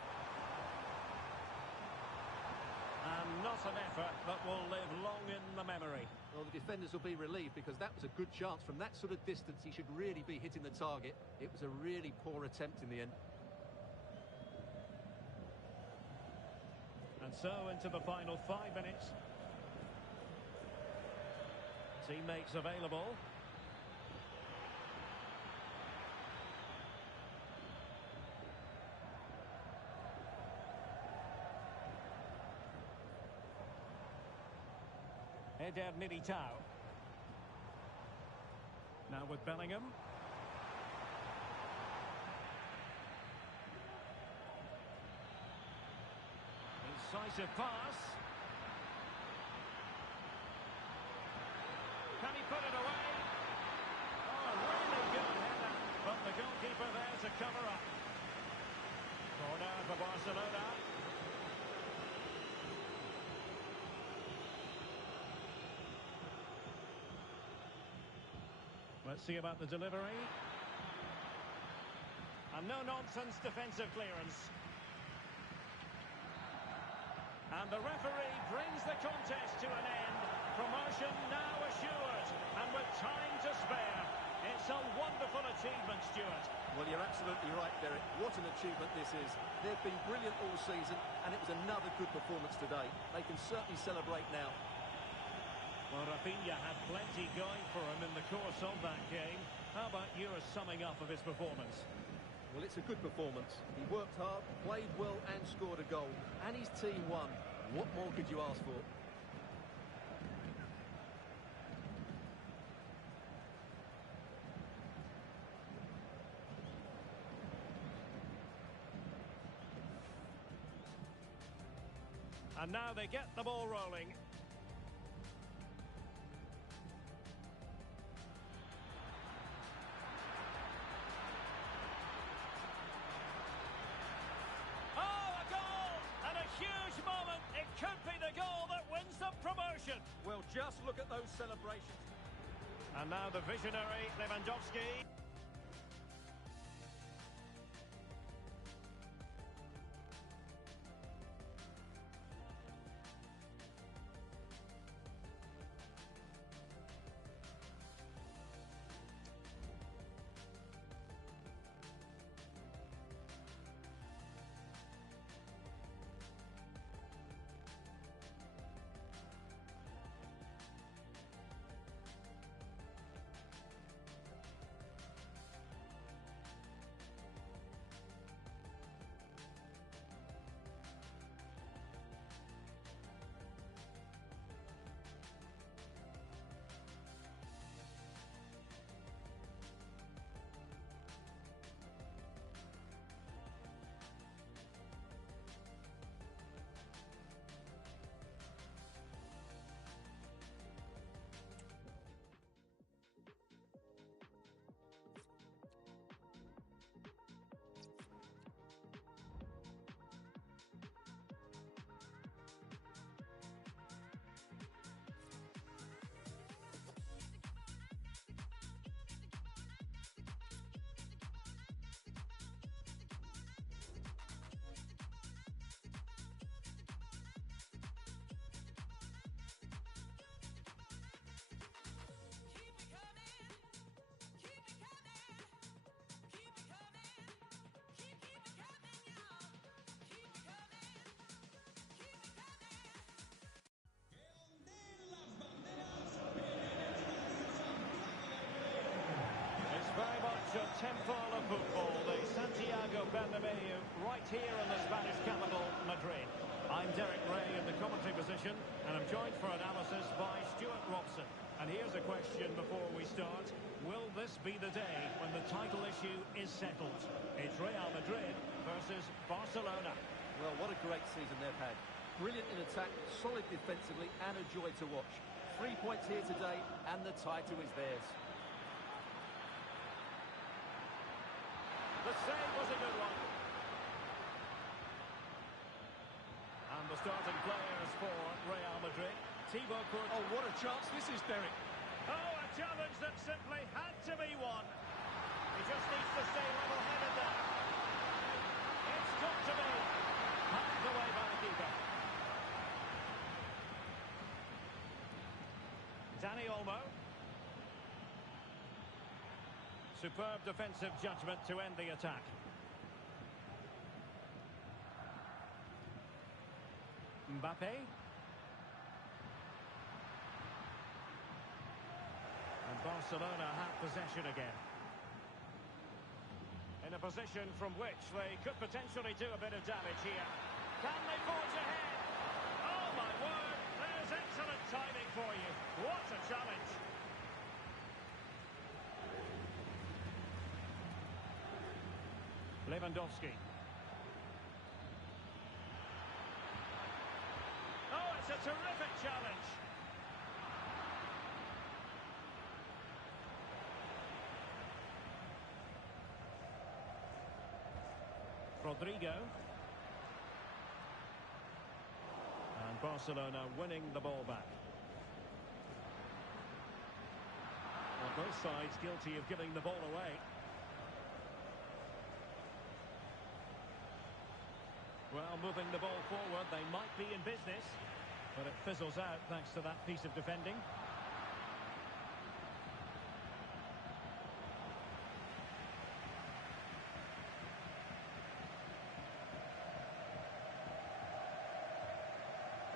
And not an effort that will live long in the memory. Well, the defenders will be relieved because that was a good chance. From that sort of distance, he should really be hitting the target. It was a really poor attempt in the end. And so into the final 5 minutes. Teammates available. Eder Militao. Now with Bellingham. Incisive pass. Can he put it away? Oh, really good header. But the goalkeeper there to cover up. Corner for Barcelona. Let's see about the delivery. And no-nonsense defensive clearance. And the referee brings the contest to an end. Promotion now assured. And with time to spare. It's a wonderful achievement, Stuart. Well, you're absolutely right, Derek. What an achievement this is. They've been brilliant all season, and it was another good performance today. They can certainly celebrate now. Well, Rafinha had plenty going for him in the course of that game. How about your summing up of his performance? Well, it's a good performance. He worked hard, played well and scored a goal. And his team won. What more could you ask for? And now they get the ball rolling. Well, just look at those celebrations. And now the visionary Lewandowski. A temple of football, the Santiago Bernabeu, right here in the Spanish capital, Madrid. I'm Derek Ray in the commentary position, and I'm joined for analysis by Stuart Robson. And here's a question before we start. Will this be the day when the title issue is settled? It's Real Madrid versus Barcelona. Well, what a great season they've had. Brilliant in attack, solid defensively, and a joy to watch. 3 points here today, and the title is theirs. The save was a good one. And the starting players for Real Madrid. Thibaut Courtois. Oh, what a chance this is, Derek. Oh, a challenge that simply had to be won. He just needs to stay level-headed there. It's got to be. Hacked away by the keeper. Dani Olmo. Superb defensive judgment to end the attack. Mbappe. And Barcelona have possession again. In a position from which they could potentially do a bit of damage here. Can they forge ahead? Oh my word, there's excellent timing for you. What a challenge. Lewandowski. Oh, it's a terrific challenge. Rodrigo. And Barcelona winning the ball back. Well, both sides guilty of giving the ball away. Well, moving the ball forward, they might be in business, but it fizzles out thanks to that piece of defending.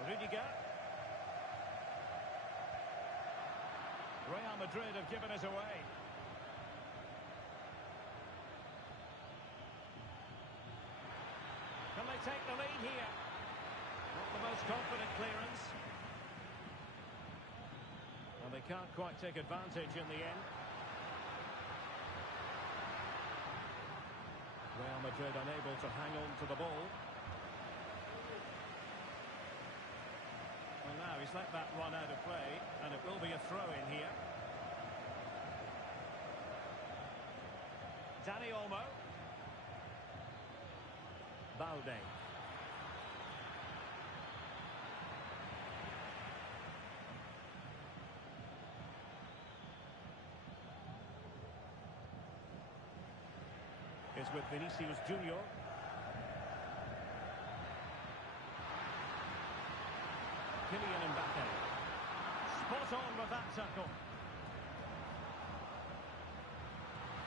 Rudiger. Real Madrid have given us away. Can they take the lead here? Not the most confident clearance. And they can't quite take advantage in the end. Real Madrid unable to hang on to the ball. Well, now he's let that run out of play, and it will be a throw-in here. Dani Olmo. Balde. Is with Vinicius Junior. Kylian Mbappe. Spot on with that tackle.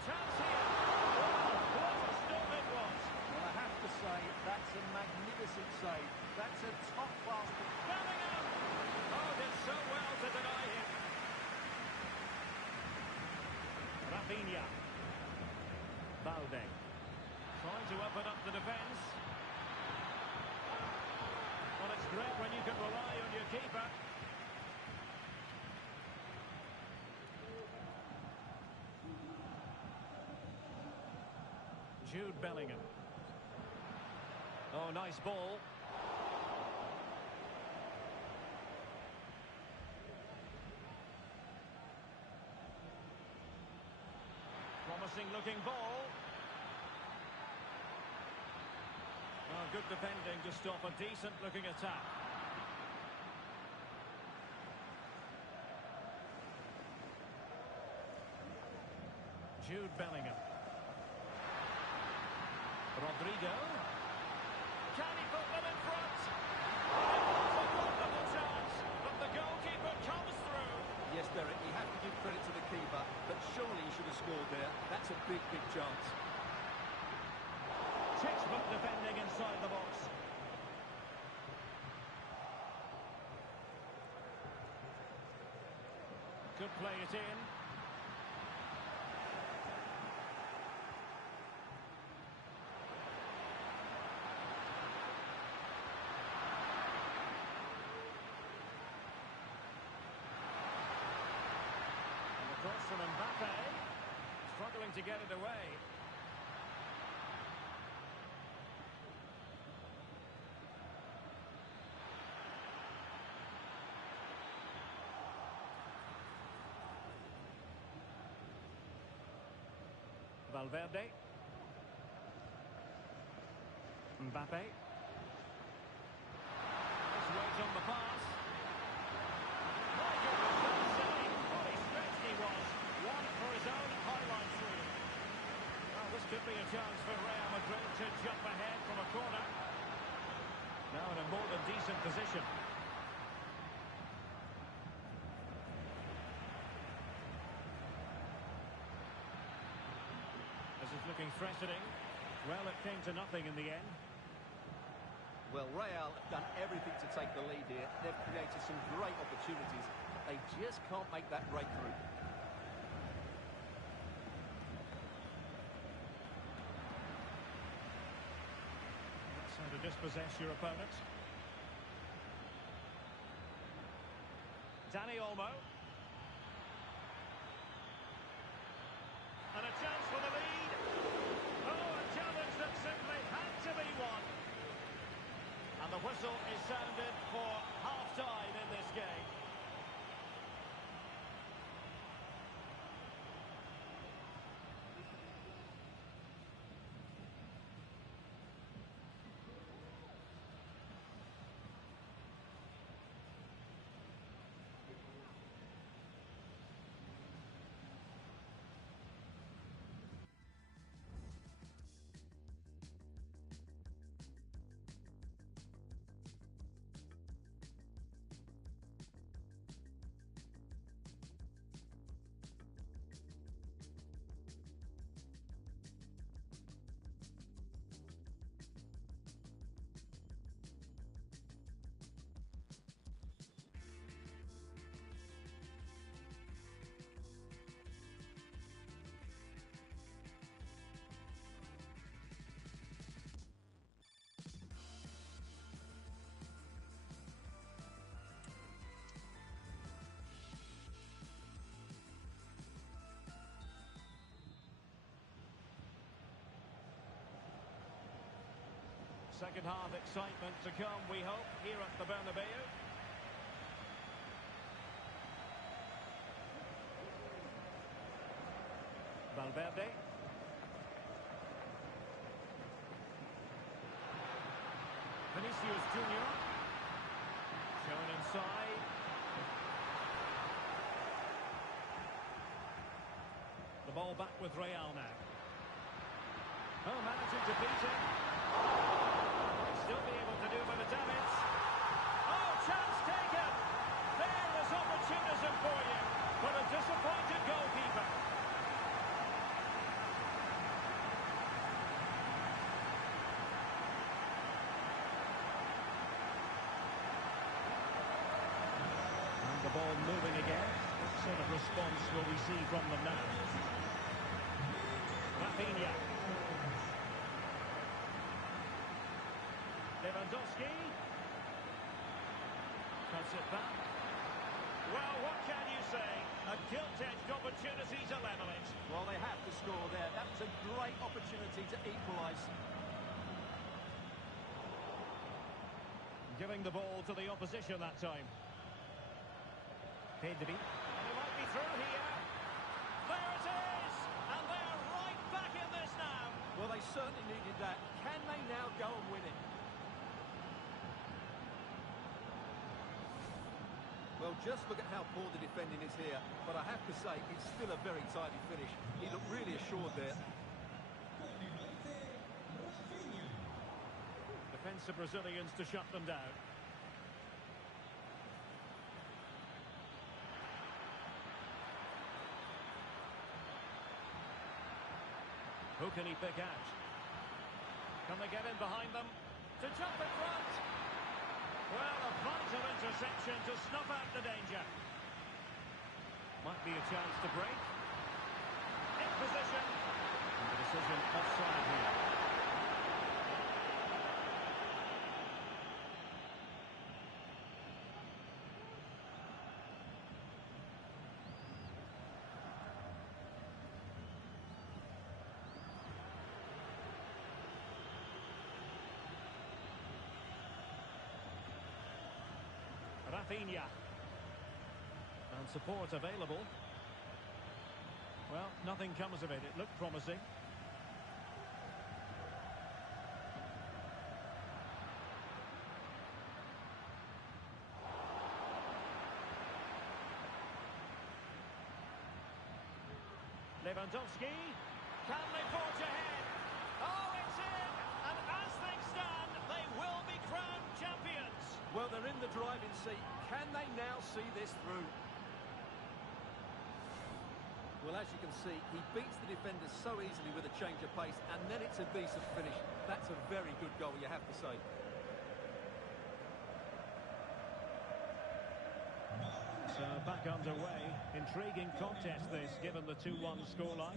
Chance here. What a stop it was. Well, I have to say, that's a magnificent save. That's a top-class... Bellingham! Oh, did so well to deny him. Rafinha. Balde. Trying to open up the defence. Well, it's great when you can rely on your keeper. Jude Bellingham. Oh, nice ball. Promising looking ball. Oh, good defending to stop a decent looking attack. Jude Bellingham. Rodrigo. Can he put them in front? Oh, it was a wonderful chance, but the goalkeeper comes through. Yes, Derek, you have to give credit to the keeper, but surely he should have scored there. That's a big, big chance. Textbook defending inside the box. Could play it in. And the cross from Mbappe. Struggling to get it away. Valverde. wait on the pass. My goodness, that's silly. Fully stretched he was. One for his own highlights reel. Well, this could be a chance for Real Madrid to jump ahead from a corner. Now in a more than decent position. This is looking threatening. Well, it came to nothing in the end. Well, Real have done everything to take the lead here. They've created some great opportunities. They just can't make that breakthrough. That's how to dispossess your opponent. Dani Olmo. And a chance for the lead. Oh, a challenge that simply had to be won. And the whistle is sounded for half-time in this game. Second half excitement to come, we hope, here at the Bernabeu. Valverde. Vinicius Junior. Shown inside. The ball back with Real now. Oh, managing to beat him. Still be able to do a bit of damage. Oh, chance taken. There is opportunism for you, but a disappointed goalkeeper. And the ball moving again. What sort of response will we see from them now? Rafinha. Lewandowski cuts it back. Well, what can you say? A gilt-edged opportunity to level it. Well, they have to score there. That was a great opportunity to equalise. Giving the ball to the opposition that time. Pedri. He might be through here. There it is! And they're right back in this now. Well, they certainly needed that. Can they now go and win it? Well, just look at how poor the defending is here. But I have to say, it's still a very tidy finish. He looked really assured there. Defensive Brazilians to shut them down. Who can he pick out? Can they get in behind them? To jump in front! Well, a vital interception to snuff out the danger. Might be a chance to break. In position. And the decision offside here. Rafinha. And support available. Well, nothing comes of it. It looked promising. Lewandowski. Can they forge ahead? Oh, it's in! And as things stand, they will be crowned champions. Well, they're in the driving seat. Can they now see this through? Well, as you can see, he beats the defenders so easily with a change of pace, and then it's a decent finish. That's a very good goal, you have to say. So back underway. Intriguing contest this, given the 2-1 scoreline.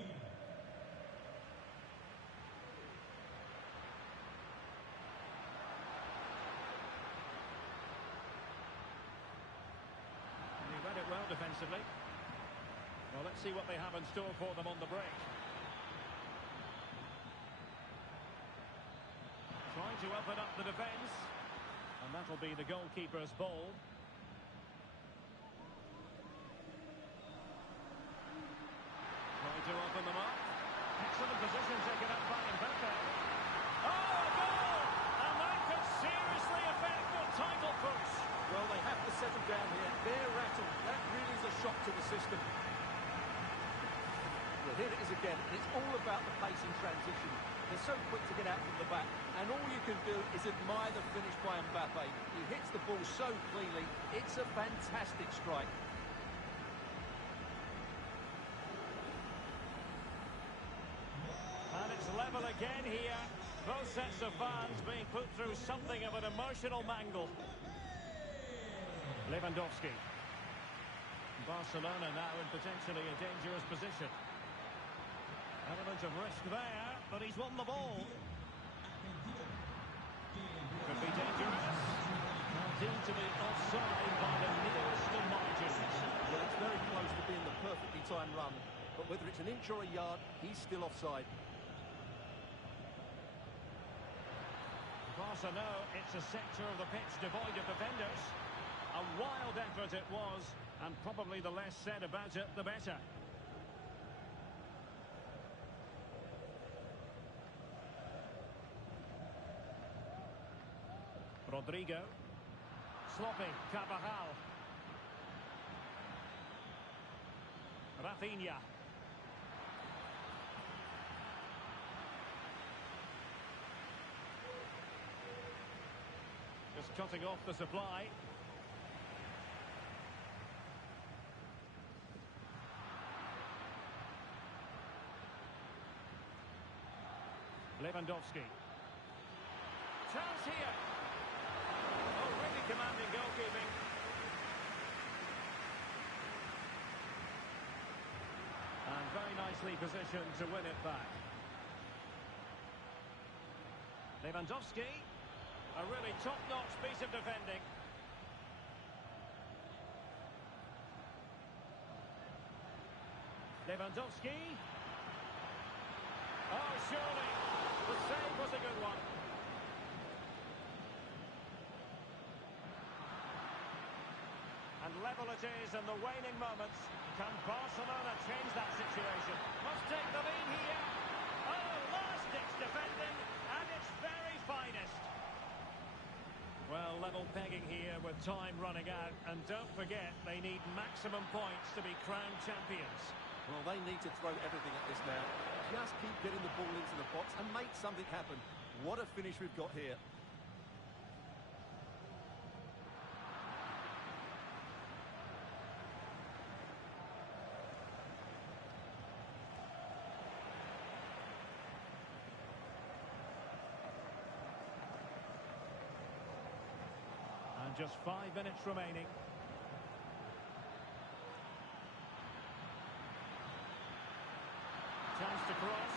He read it well defensively. Well, let's see what they have in store for them on the break. Trying to open up the defence. And that'll be the goalkeeper's ball. Trying to open them up. Excellent position taken up by Mbappe. Oh, a goal! And that could seriously affect the title push. Well, they have to settle down here. They're rattled. That really is a shock to the system. Well, here it is again. It's all about the pace in transition. They're so quick to get out from the back, and all you can do is admire the finish by Mbappe. He hits the ball so cleanly. It's a fantastic strike. And it's level again here. Both sets of fans being put through something of an emotional mangle. Lewandowski. Barcelona now in potentially a dangerous position. Element of risk there, but he's won the ball. Could be dangerous. Not deemed to be offside by the nearest of margins. Well, it's very close to being the perfectly timed run, but whether it's an inch or a yard, he's still offside. Barca know it's a sector of the pitch devoid of defenders. A wild effort it was, and probably the less said about it, the better. Rodrigo. Sloppy. Carvajal. Rafinha. Just cutting off the supply. Lewandowski. Chance here. Oh, really commanding goalkeeping. And very nicely positioned to win it back. Lewandowski. A really top-notch piece of defending. Lewandowski. Oh, surely. The save was a good one. And level it is in the waning moments. Can Barcelona change that situation? Must take the lead here. Oh, last-ditch defending at its very finest. Well, level pegging here with time running out. And don't forget, they need maximum points to be crowned champions. Well, they need to throw everything at this now. Just keep getting the ball into the box and make something happen. What a finish we've got here. And just 5 minutes remaining. Chance to cross.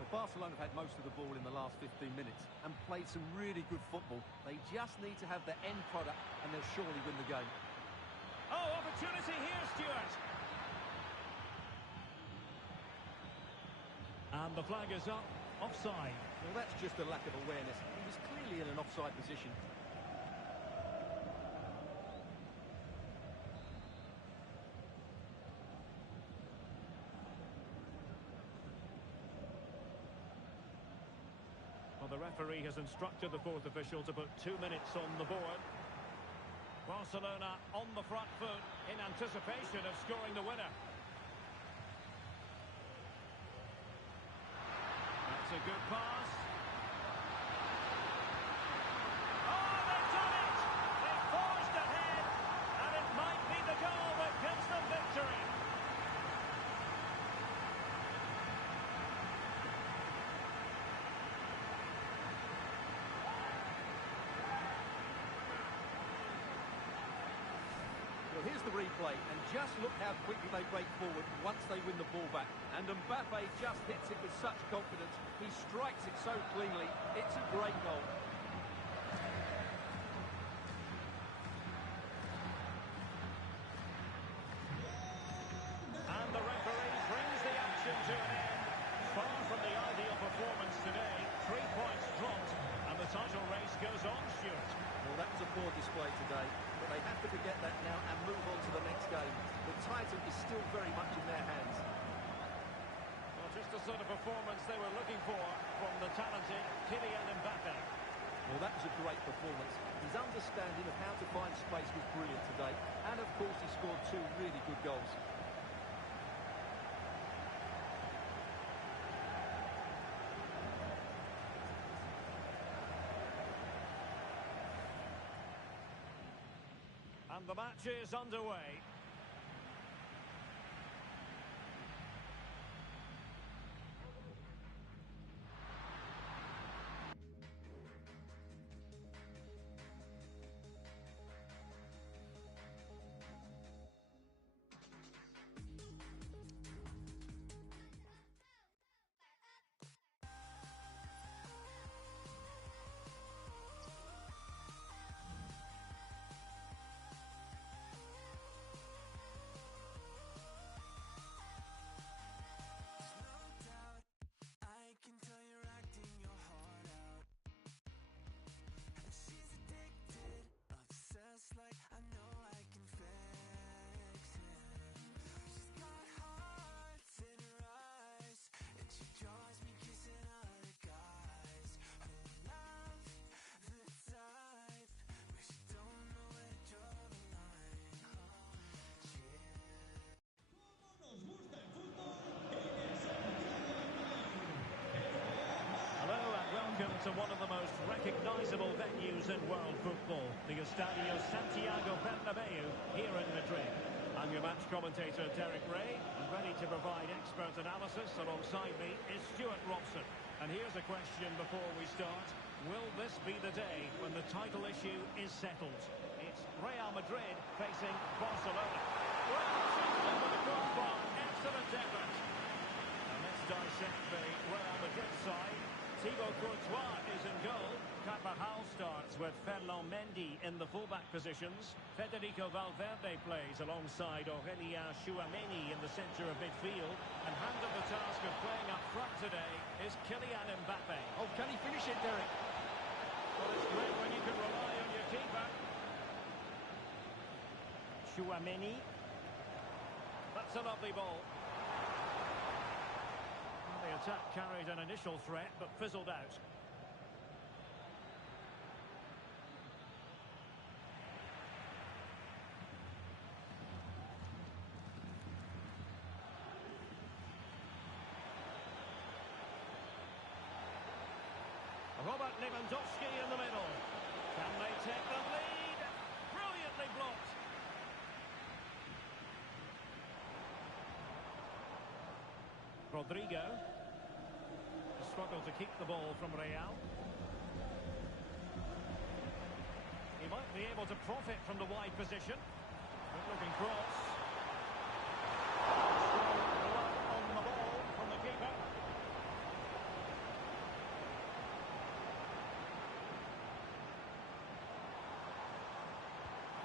Well, Barcelona have had most of the ball in the last 15 minutes and played some really good football. They just need to have the end product and they'll surely win the game. Oh, opportunity here, Stuart. And the flag is up. Offside. Well, that's just a lack of awareness. He was clearly in an offside position. Well, the referee has instructed the fourth official to put 2 minutes on the board. Barcelona on the front foot in anticipation of scoring the winner. That's a good pass. Oh, they've done it! They forged ahead, and it might be the goal that gives them victory. Well, here's the replay, and just look how quickly they break forward once they win the ball back. And Mbappe just hits it with such confidence. He strikes it so cleanly. It's a great goal. And the referee brings the action to an end. Far from the ideal performance today. 3 points dropped, and the title race goes on, Stuart. Well, that was a poor display today, but they have to forget that now and move on to the next game. The title is still very much in their hands. Well, just the sort of performance they were looking for from the talented Kylian Mbappe. Well, that was a great performance. His understanding of how to find space was brilliant today, and of course he scored 2 really good goals. And the match is underway. Welcome to one of the most recognisable venues in world football, the Estadio Santiago Bernabeu here in Madrid. I'm your match commentator, Derek Ray, and ready to provide expert analysis alongside me is Stuart Robson. And here's a question before we start. Will this be the day when the title issue is settled? It's Real Madrid facing Barcelona. Well, shifted with the crossbar, excellent effort. And let's dissect the Real Madrid side. Thibaut Courtois is in goal. Carvajal starts with Ferland Mendy in the fullback positions. Federico Valverde plays alongside Aurelien Chouameni in the centre of midfield. And handed the task of playing up front today is Kylian Mbappe. Oh, can he finish it, Derek? Well, it's great when you can rely on your keeper. Chouameni. That's a lovely ball. The attack carried an initial threat, but fizzled out. Robert Lewandowski in the middle. Can they take the lead? Brilliantly blocked. Rodrigo. Struggle to keep the ball from Real. He might be able to profit from the wide position. Good looking cross. Strong blood on the ball from the keeper.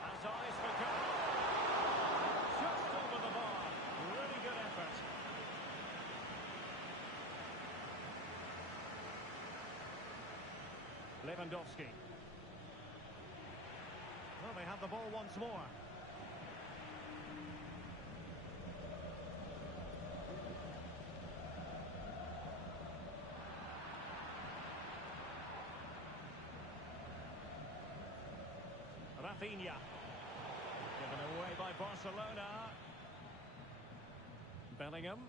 Has eyes for goal. Just over the bar. Really good effort. Lewandowski. Well, they have the ball once more. Rafinha. Given away by Barcelona. Bellingham.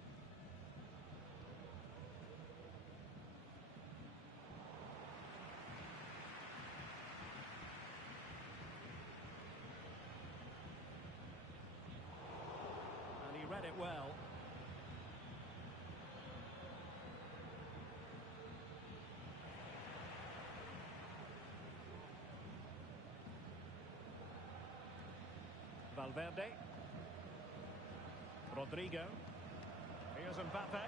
And he read it well. Valverde. Rodrigo. Here's Mbappe.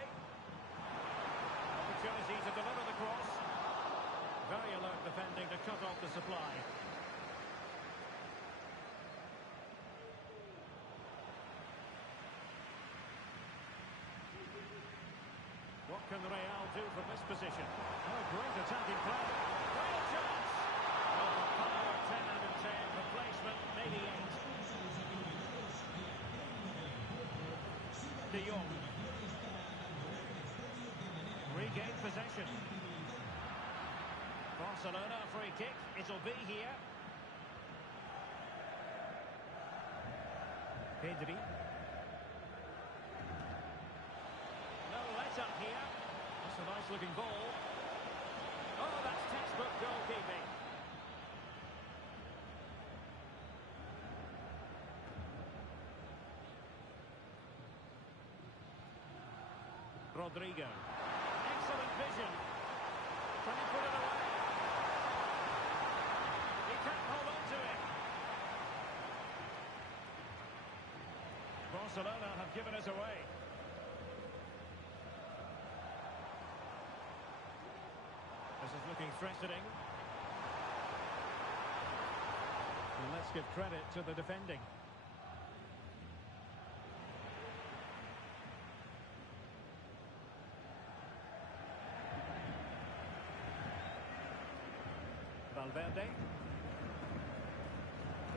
Opportunity to deliver the cross. Very alert defending to cut off the supply. What can Real do from this position? Oh, great attacking play. Real chance! Oh, for power, 10 out of 10. Replacement, maybe 8. De Jong. Regain possession. Barcelona free kick. It'll be here. Pedri. No let up here. That's a nice looking ball. Oh, that's textbook goalkeeping. Rodrigo. Excellent vision. Can he put it away? He can't hold on to it. Barcelona have given us away. This is looking threatening. And let's give credit to the defending. Valverde.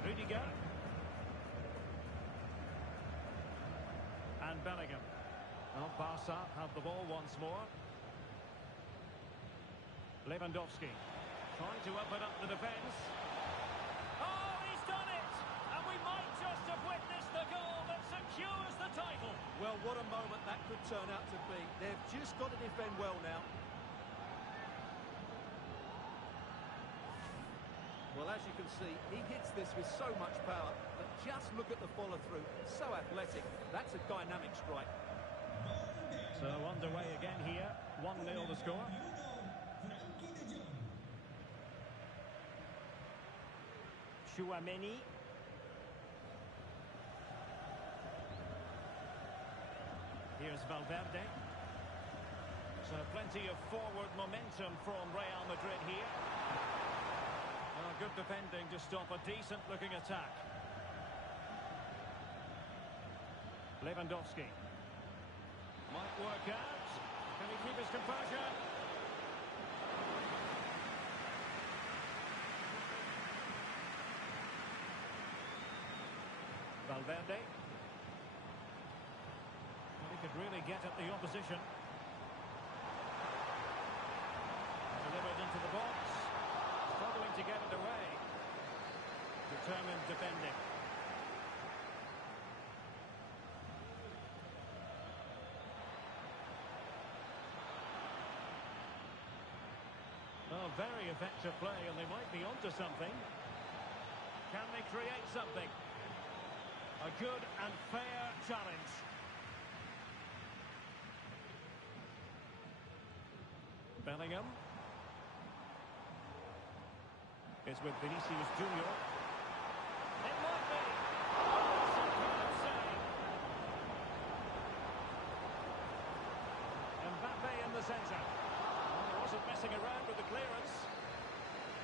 Rudiger. And Bellingham. Well, Barca have the ball once more. Lewandowski. Trying to open up the defence. Oh, he's done it! And we might just have witnessed the goal that secures the title. Well, what a moment that could turn out to be. They've just got to defend well now. Well, as you can see, he hits this with so much power, but just look at the follow-through. So athletic. That's a dynamic strike. So underway again here. 1-0 the score. Chouameni. Here's Valverde. So plenty of forward momentum from Real Madrid here. Good defending to stop a decent-looking attack. Lewandowski. Might work out. Can he keep his composure? Valverde. Well, he could really get at the opposition. Delivered into the box. Struggling to get it away. Determined defending. Oh, very effective play, and they might be onto something. Can they create something? A good and fair challenge. Bellingham. It's with Vinicius Junior. It might be. Oh, superb save. Mbappe in the centre. Well, he wasn't messing around with the clearance.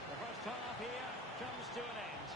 The first half here comes to an end.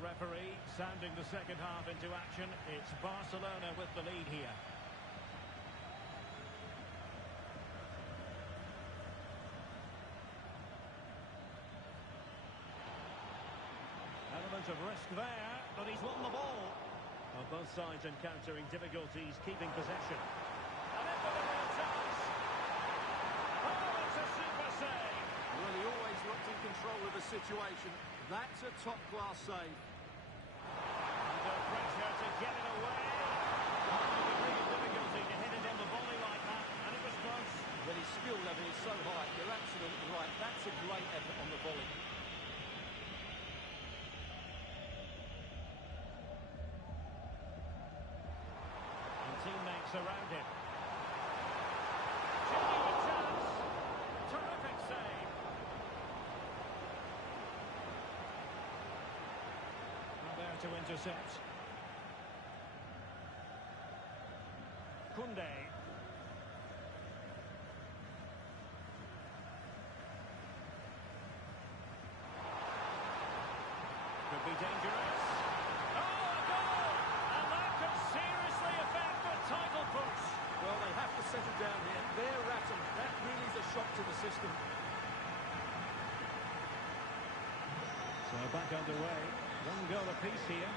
the referee, sounding the second half into action. It's Barcelona with the lead here. Element of risk there, but he's won the ball. Well, both sides encountering difficulties keeping possession. And in for the real chance. Oh, it's a super save. Well, he always looked in control of the situation. That's a top-class save. Under pressure to get it away. A degree of difficulty to hit it on the volley like that, and it was close. But his skill level is so high. You're absolutely right. That's a great effort on the volley. And teammates around him. Genuine chance. Terrific save. Not there to intercept. Koundé. Could be dangerous. Oh, a goal! And that could seriously affect the title push. Well, they have to settle down here. They're rattled. That really is a shock to the system. So back underway. One goal apiece here.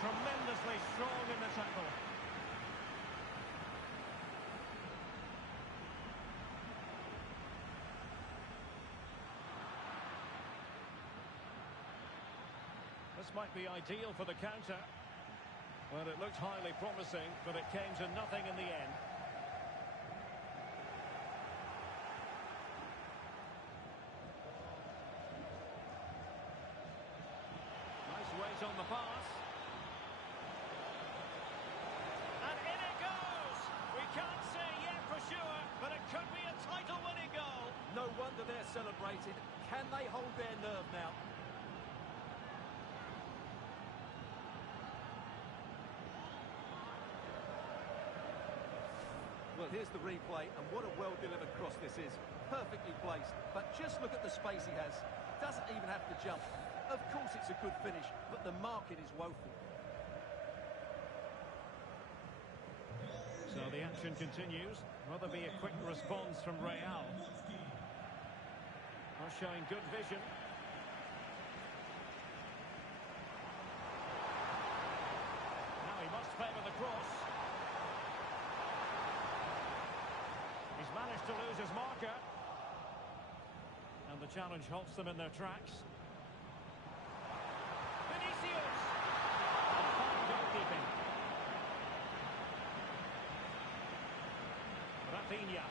Tremendously strong in the tackle. This might be ideal for the counter. Well, it looked highly promising, but it came to nothing in the end. Nice weight on the pass. And in it goes! We can't say yet for sure, but it could be a title-winning goal. No wonder they're celebrating. Can they hold their nerve now? Well, here's the replay, and what a well-delivered cross this is. Perfectly placed, but just look at the space he has. Doesn't even have to jump. Of course it's a good finish, but the marking is woeful. So the action continues. Will there be a quick response from Real? Are showing good vision. Now he must favour the cross. He's managed to lose his marker. And the challenge halts them in their tracks. Vinicius! And fine goalkeeping. Rafinha.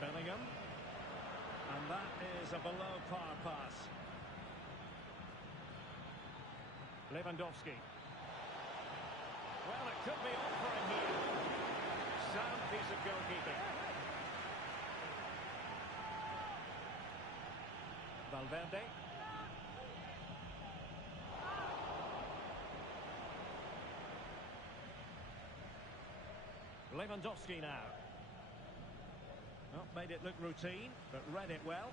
Bellingham. And that is a below-par pass. Lewandowski. Well, it could be on for him here. Sound piece of goalkeeping. Valverde. Lewandowski now. Well, made it look routine, but read it well.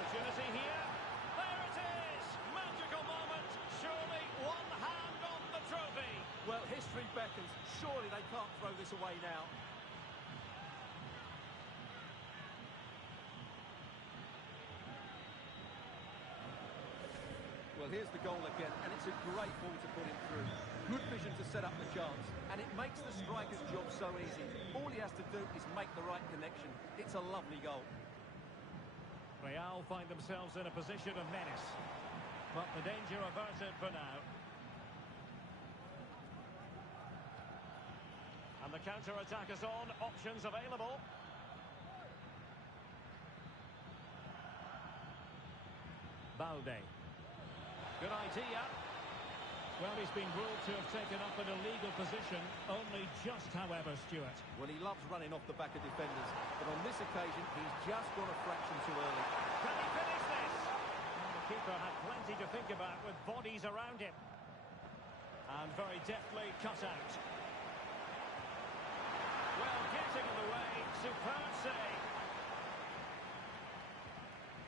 Opportunity here. There it is! Magical moment. Surely one hand on the trophy. Well, history beckons. Surely they can't throw this away now. Well, here's the goal again, and it's a great ball to put him through. Good vision to set up the chance, and it makes the striker's job so easy. All he has to do is make the right connection. It's a lovely goal. Real find themselves in a position of menace. But the danger averted for now. And the counter-attack is on. Options available. Balde. Good idea. Well, he's been ruled to have taken up an illegal position, only just, however, Stuart. Well, he loves running off the back of defenders, but on this occasion, he's just gone a fraction too early. Can he finish this? Well, the keeper had plenty to think about with bodies around him. And very deftly cut out. Well, getting in the way, superb save.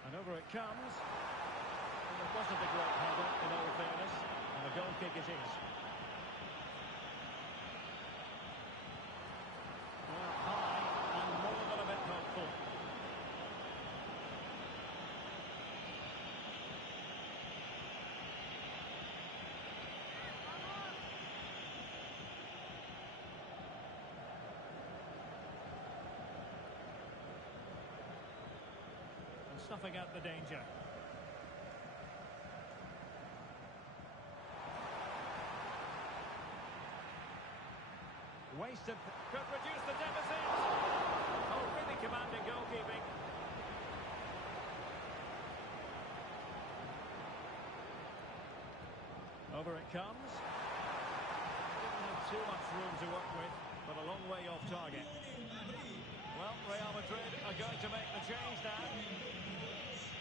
And over it comes. Well, it wasn't a great header, in all fairness. And a goal kick it is. Well, high and more than a bit hopeful. And snuffing out the danger. Wasted, could reduce the deficit. Oh, really commanding goalkeeping. Over it comes. Didn't have too much room to work with, but a long way off target. Well, Real Madrid are going to make the change now.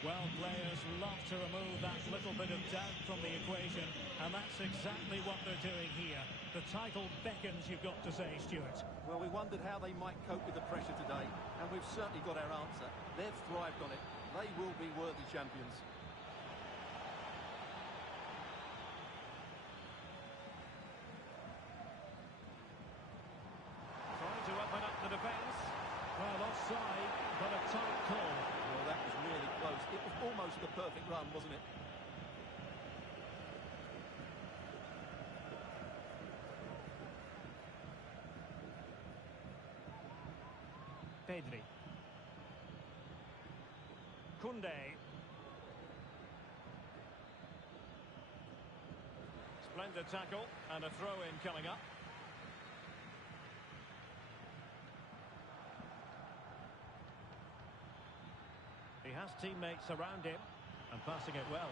Well, players love to remove that little bit of doubt from the equation, and that's exactly what they're doing here. The title beckons, you've got to say, Stuart. Well, we wondered how they might cope with the pressure today, and we've certainly got our answer. They've thrived on it. They will be worthy champions. Trying to open up the defence. Well, offside, but a tight call. Well, that was really close. It was almost the perfect run, wasn't it? Pedri. Koundé. Splendid tackle and a throw-in coming up. He has teammates around him and passing it well.